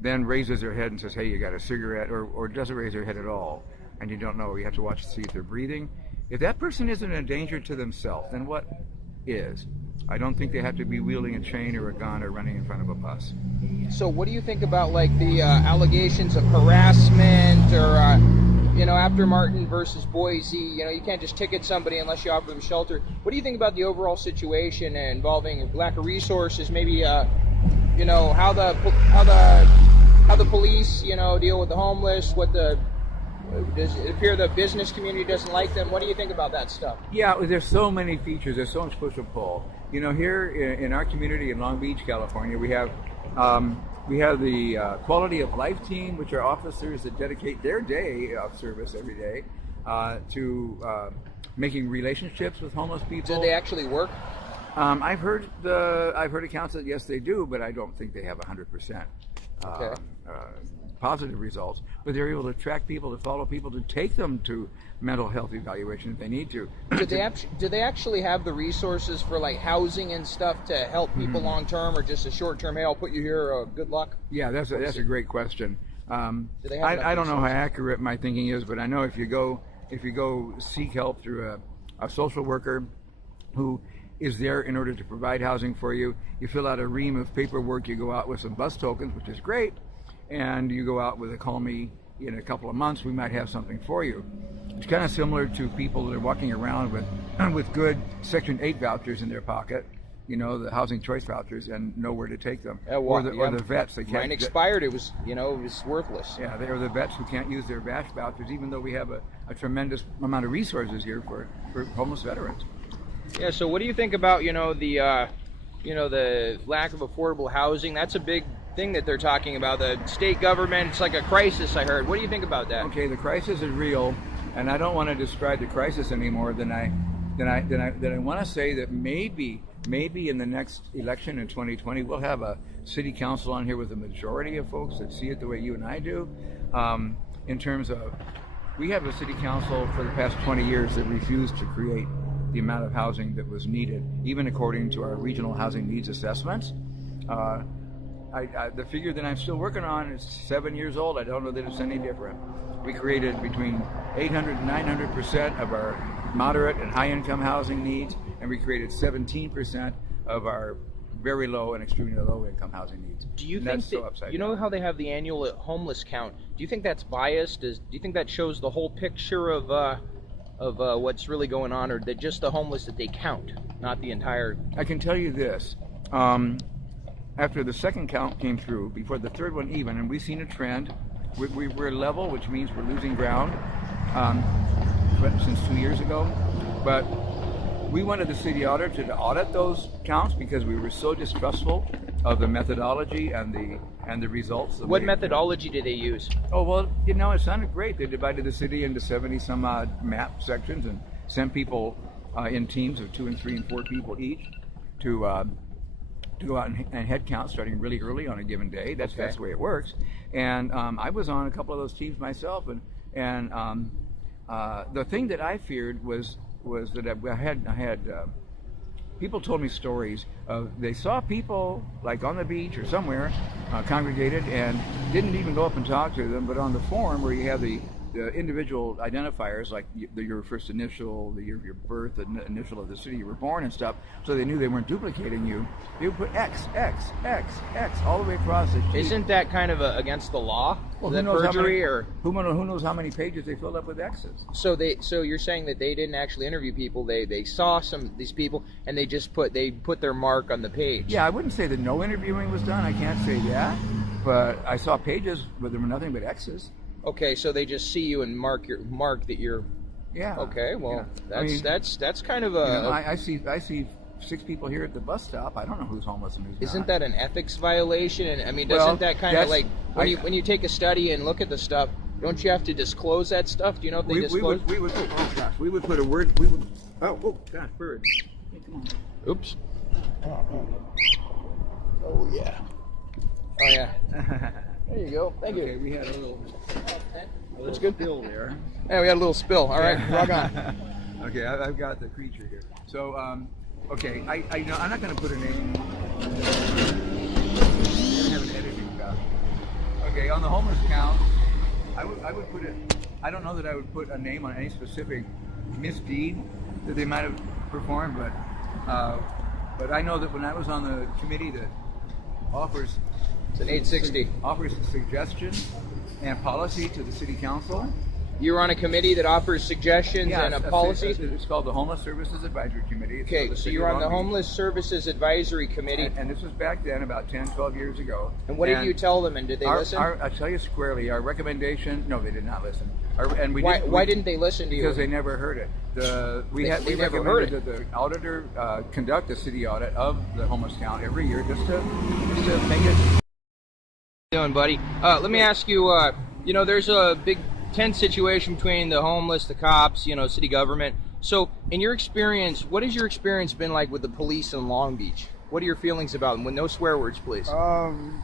then raises their head and says, hey, you got a cigarette, or doesn't raise their head at all, and you don't know, you have to watch to see if they're breathing. If that person isn't a danger to themselves, then what is? I don't think they have to be wielding a chain or a gun or running in front of a bus. So what do you think about like the allegations of harassment, or after Martin versus Boise, you can't just ticket somebody unless you offer them shelter. What do you think about the overall situation involving lack of resources, maybe how the police deal with the homeless, does it appear the business community doesn't like them? What do you think about that stuff? Yeah, there's so many features. There's so much push and pull. Here in our community in Long Beach, California, we have the Quality of Life team, which are officers that dedicate their day of service every day to making relationships with homeless people. Do they actually work? I've heard accounts that yes, they do, but I don't think they have 100% Okay. positive results. But they're able to attract people, to follow people, to take them to mental health evaluation if they need to. Do they actually have the resources for like housing and stuff to help people long term, or just a short term? Hey, I'll put you here. Good luck. Yeah, that's a great question. Do they have enough I don't know how resources? accurate my thinking is, but I know if you go seek help through a social worker who is there in order to provide housing for you, you fill out a ream of paperwork, you go out with some bus tokens, which is great, and you go out with a call me in a couple of months, we might have something for you. It's kind of similar to people that are walking around with good Section 8 vouchers in their pocket, you know, the housing choice vouchers, and know where to take them. Or the vets. They can't, Mine expired. It was worthless. Yeah, they are the vets who can't use their VASH vouchers, even though we have a tremendous amount of resources here for homeless veterans. Yeah. So what do you think about the lack of affordable housing? That's a big thing that they're talking about. The state government, it's like a crisis, I heard. What do you think about that? Okay, the crisis is real, and I don't want to describe the crisis any more than I want to say that maybe in the next election in 2020 we'll have a city council on here with a majority of folks that see it the way you and I do. In terms of, we have a city council for the past 20 years that refused to create the amount of housing that was needed, even according to our regional housing needs assessments. The figure that I'm still working on is 7 years old. I don't know that it's any different. We created between 800 and 900% of our moderate and high income housing needs, and we created 17% of our very low and extremely low income housing needs. Do you And think that's so upside you know down. how they have the annual homeless count? Do you think that's biased? Do you think that shows the whole picture of what's really going on, or that just the homeless that they count, not the entire? I can tell you this. After the second count came through, before the third one even, and we've seen a trend. We're level, which means we're losing ground since 2 years ago. But we wanted the city auditor to audit those counts because we were so distrustful of the methodology and the results. What methodology do they use? Oh, well, you know, it sounded great. They divided the city into 70 some odd map sections and sent people in teams of 2 and 3 and 4 people each to go out and head count starting really early on a given day. That's the way it works. And I was on a couple of those teams myself, and the thing that I feared was that I had people told me stories of they saw people like on the beach or somewhere congregated and didn't even go up and talk to them, but on the form where you have the individual identifiers like your first initial, the year of your birth, the initial of the city you were born and stuff, so they knew they weren't duplicating you. They would put X, X, X, X all the way across the sheet. Isn't that kind of against the law? Well, Is that perjury, or who knows how many pages they filled up with X's? so you're saying that they didn't actually interview people? They saw these people and they just put their mark on the page. Yeah, I wouldn't say that no interviewing was done. I can't say that, but I saw pages where there were nothing but X's. Okay, so they just see you and mark that you're. Yeah. Okay, well, yeah. that's kind of a. I see 6 people here at the bus stop. I don't know who's homeless and who's not. Isn't that an ethics violation? And I mean, Well, doesn't that kind of that's- like when you take a study and look at the stuff, don't you have to disclose that stuff? Do you know if they disclose? We would put a word. Oh gosh, bird. Hey, come on. Oops. Oh yeah. Oh yeah. There you go. Thank Okay, you. we had a little good. spill there. Yeah, we had a little spill. All right, rock on. Okay, I've got the creature here. So, okay, I know I'm not going to put a name. I'm going to have an editing copy. Okay, on the homeless count, I would put it. I don't know that I would put a name on any specific misdeed that they might have performed, but I know that when I was on the committee that offers. It's an 860. Offers suggestions and policy to the city council. You're on a committee that offers suggestions and a policy? It's called the Homeless Services Advisory Committee. It's Okay, so you're on the Homeless Services Advisory Committee. And this was back then, about 10, 12 years ago. And what did you tell them, and did they listen? I'll tell you squarely, our recommendation, no, they did not listen. Why didn't they listen to you? Because they never heard it. We never heard recommended that the auditor conduct a city audit of the homeless count every year just to make it. Doing, buddy? Let me ask you, there's a big tense situation between the homeless, the cops, city government. So, in your experience, what has your experience been like with the police in Long Beach? What are your feelings about them? With no swear words, please.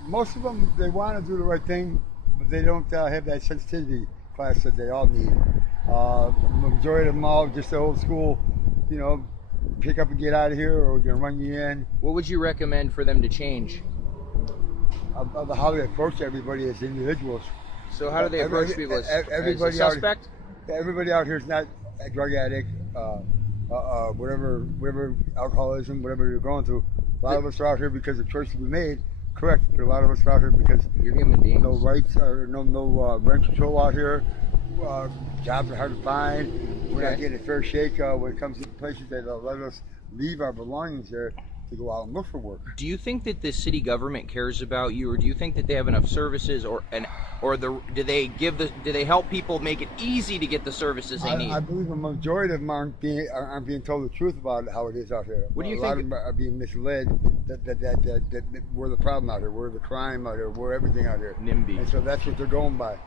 Most of them, they want to do the right thing, but they don't have that sensitivity class that they all need. The majority of them all just the old school, you know, pick up and get out of here, or we're going to run you in. What would you recommend for them to change? How they approach everybody as individuals. So how do they approach people? As Everybody a suspect? Everybody out here is not a drug addict, whatever alcoholism, whatever you're going through. A lot of us are out here because of choices we made, correct, but a lot of us are out here because you're human beings. No rights, or no rent control out here. Jobs are hard to find. We're not getting a fair shake when it comes to places that let us leave our belongings there to go out and look for work. Do you think that the city government cares about you, or do you think that they have enough services, do they help people make it easy to get the services they need? I believe the majority of them aren't being told the truth about how it is out here. What do you think? think? A lot of them are being misled that we're the problem out here, we're the crime out here, we're everything out here. NIMBY. And so that's what they're going by.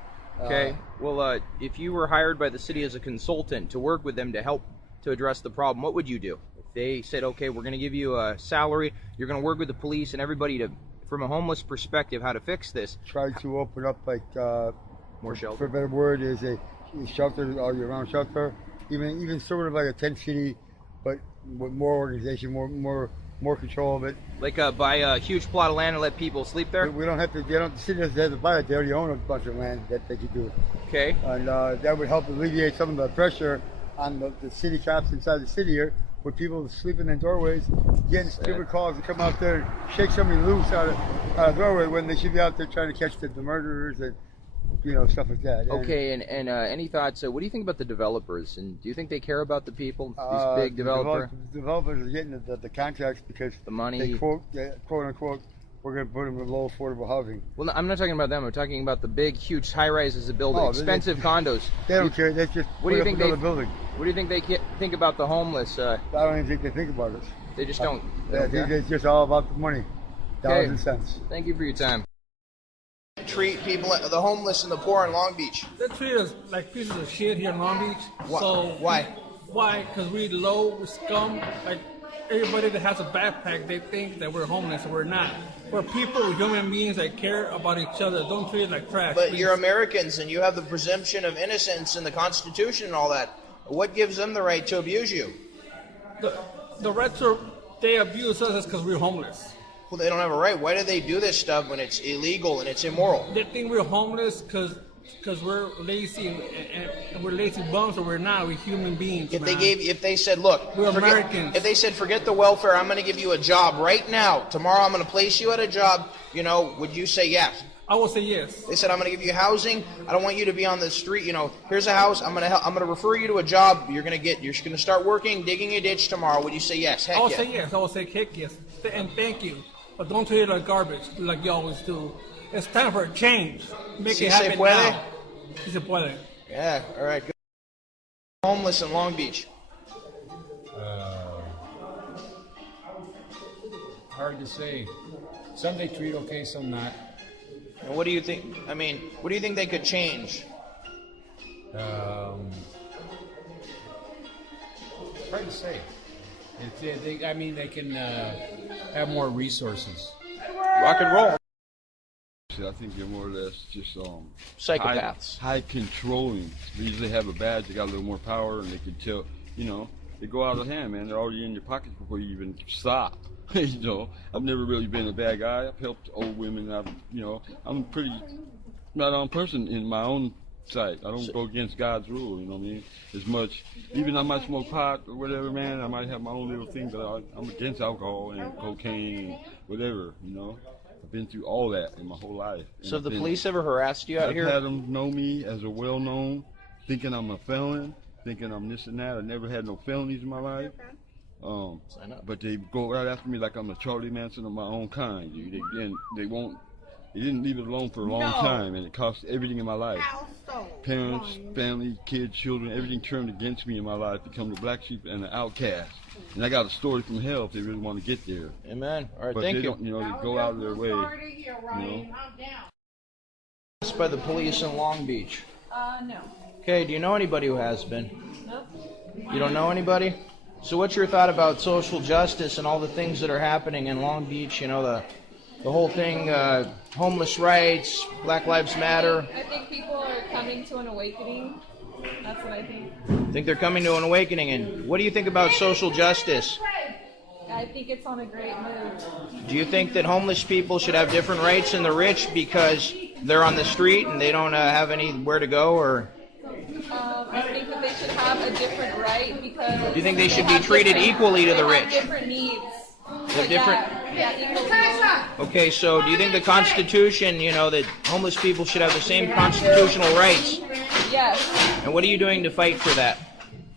Okay. Well, if you were hired by the city as a consultant to work with them to help to address the problem, what would you do? If they said, okay, we're going to give you a salary, you're going to work with the police and everybody to, from a homeless perspective, how to fix this. Try to open up more shelter. For a better word, is a shelter, all year round shelter, even sort of like a tent city, but with more organization, more control of it. Like buy a huge plot of land and let people sleep there? We don't have to. The city doesn't have to buy it. They already own a bunch of land that they could do. Okay. And that would help alleviate some of the pressure on the city cops inside the city here, with people sleeping in doorways, getting stupid calls to come out there and shake somebody loose out of doorway when they should be out there trying to catch the murderers and stuff like that. Okay, and any thoughts? What do you think about the developers? And do you think they care about the people? These big developers. Developers are getting the contracts because the money. They quote unquote, we're going to put them in low affordable housing. Well, no, I'm not talking about them. I'm talking about the big, huge high rises of building, expensive condos. They don't care. They just what do you think building. What do you think they think about the homeless? I don't even think they think about us. They just don't. I think it's just all about the money, dollars and cents. Thank you for your time. Treat people, the homeless and the poor in Long Beach. They treat us like pieces of shit here in Long Beach. So why? Why? Because we low, we scum. Like everybody that has a backpack, they think that we're homeless, and we're not. We're people, human beings that care about each other. Don't treat it like trash. But please. you're Americans, and you have the presumption of innocence in the Constitution and all that. What gives them the right to abuse you? The right to they abuse us is because we're homeless. Well, they don't have a right. Why do they do this stuff when it's illegal and it's immoral? They think we're homeless because we're lazy and we're lazy bums, or we're not. We're human beings. If they said, look, we're Americans. If they said, forget the welfare, I'm going to give you a job right now. Tomorrow, I'm going to place you at a job. Would you say yes? I will say yes. They said, I'm going to give you housing. I don't want you to be on the street. Here's a house. I'm going to refer you to a job. You're going to start working, digging a ditch tomorrow. Would you say yes? Heck I will yes. say yes. I will say heck yes. And thank you. But don't treat it like garbage, like you always do. It's time for a change. Make it happen now. Si se puede. Yeah, all right. Good. Homeless in Long Beach. Hard to say. Some they treat okay, some not. And what do you think? What do you think they could change? Hard to say. They can have more resources. Rock and roll. I think they're more or less just psychopaths. High controlling. They usually have a badge. They got a little more power, and they can tell. They go out of hand, man. They're already in your pockets before you even stop. I've never really been a bad guy. I've helped old women. I'm a pretty right on person in my own sight. I don't go against God's rule. You know what I mean? As much, even I might smoke pot or whatever, man. I might have my own little thing, but I'm against alcohol and cocaine and whatever. I've been through all that in my whole life. So have the police ever harassed you out here? I've had them know me as a well-known, thinking I'm a felon, thinking I'm this and that. I never had no felonies in my life. But they go right after me like I'm a Charlie Manson of my own kind. They didn't leave it alone for a long time, and it cost everything in my life. Parents, family, kids, children, everything turned against me in my life, become the black sheep and the outcast. And I got a story from hell if they really want to get there. Amen. All right, but thank they you. Don't, they go out of their way. By the police in Long Beach. No. Okay, do you know anybody who has been? Nope. You don't know anybody? So what's your thought about social justice and all the things that are happening in Long Beach? You know, the whole thing, homeless rights, Black Lives Matter. I think people are coming to an awakening. That's what I think. Think they're coming to an awakening. And what do you think about social justice? I think it's on a great move. Do you think that homeless people should have different rights than the rich because they're on the street and they don't have anywhere to go? Or I think that they should have a different right because. do you think they should be treated equally to the They have rich? different needs. They're different. Yeah, equally. Okay, so do you think the Constitution, you know, that homeless people should have the same constitutional rights? Yes. And what are you doing to fight for that?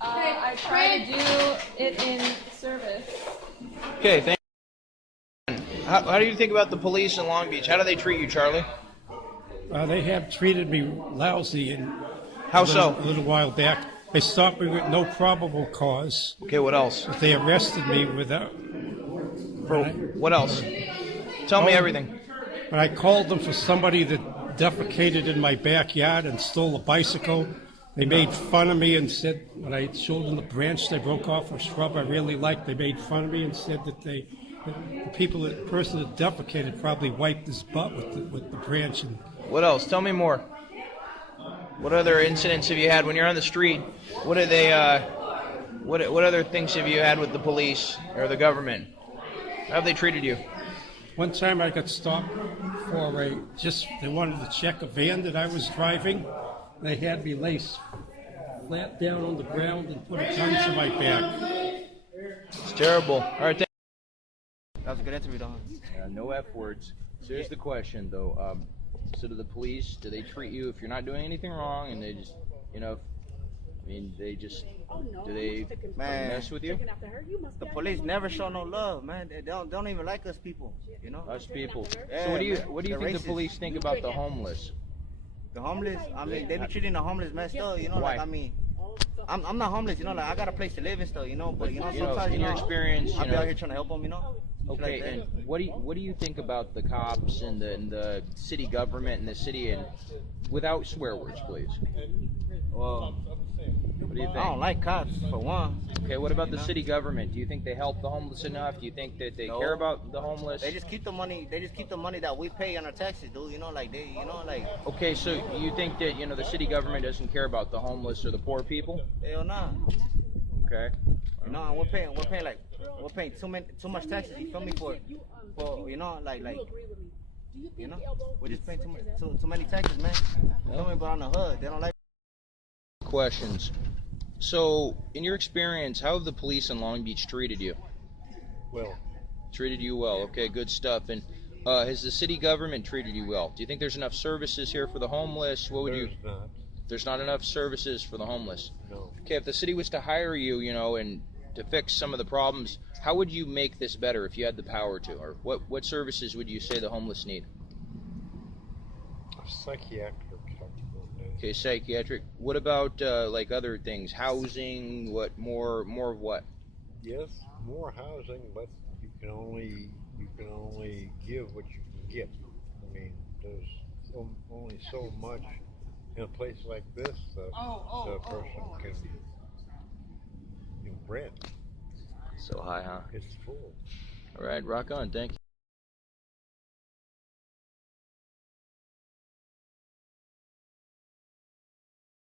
I try to do it in service. Okay, thank you. How do you think about the police in Long Beach? How do they treat you, Charlie? They have treated me lousy. And how so? A little while back, they stopped me with no probable cause. Okay, what else? They arrested me without. What else? Tell me everything. But I called them for somebody that defecated in my backyard and stole a bicycle. They made fun of me and said, when I showed them the branch they broke off a shrub I really liked, they made fun of me and said that the person that defecated probably wiped his butt with the branch. And what else? Tell me more. What other incidents have you had when you're on the street? What are they? What other things have you had with the police or the government? How have they treated you? One time I got stopped for they wanted to check a van that I was driving. They had me lay flat down on the ground and put a gun to my back. It's terrible. All right, that was a good answer, Don. No F words. So here's the question, though. So do the police, do they treat you if you're not doing anything wrong and they just, you know, they just, do they mess with you? The police never show no love, man. They don't even like us people, you know? Us people. Yeah, So what do you think racist. the police think about the homeless? The homeless, I mean, they be treating the homeless messed up, you know? Why? Like, I mean, I'm not homeless, you know? Like, I got a place to live and stuff, you know? But, sometimes, in your experience, I'll be out here trying to help them, you know? Okay, like and what do you think about the cops and the city government and the city, and without swear words, please? Well, what do you think? I don't like cops, for one. Okay, what about the city government? Do you think they help the homeless enough? Do you think that they care about the homeless? They just keep the money. They just keep the money that we pay on our taxes, dude. You know, like they, you know, like. Okay, so you think that the city government doesn't care about the homeless or the poor people? Hell nah. Okay. You know, and we're paying too much taxes. You feel me? For you know, like. You know, we're just paying too many taxes, man. You know me, but on the hood, they don't like. Questions. So, in your experience, how have the police in Long Beach treated you? Well. Treated you well. Okay, good stuff. And has the city government treated you well? Do you think there's enough services here for the homeless? What would There's not. There's not enough services for the homeless. No. Okay, if the city was to hire you, and to fix some of the problems, how would you make this better if you had the power to? Or what services would you say the homeless need? Psychiatric. Okay, psychiatric. What about like other things? Housing? What more of what? Yes, more housing, but you can only give what you can get. I mean, there's only so much in a place like this that a person can rent. So high, huh? It's full. All right, rock on. Thank you.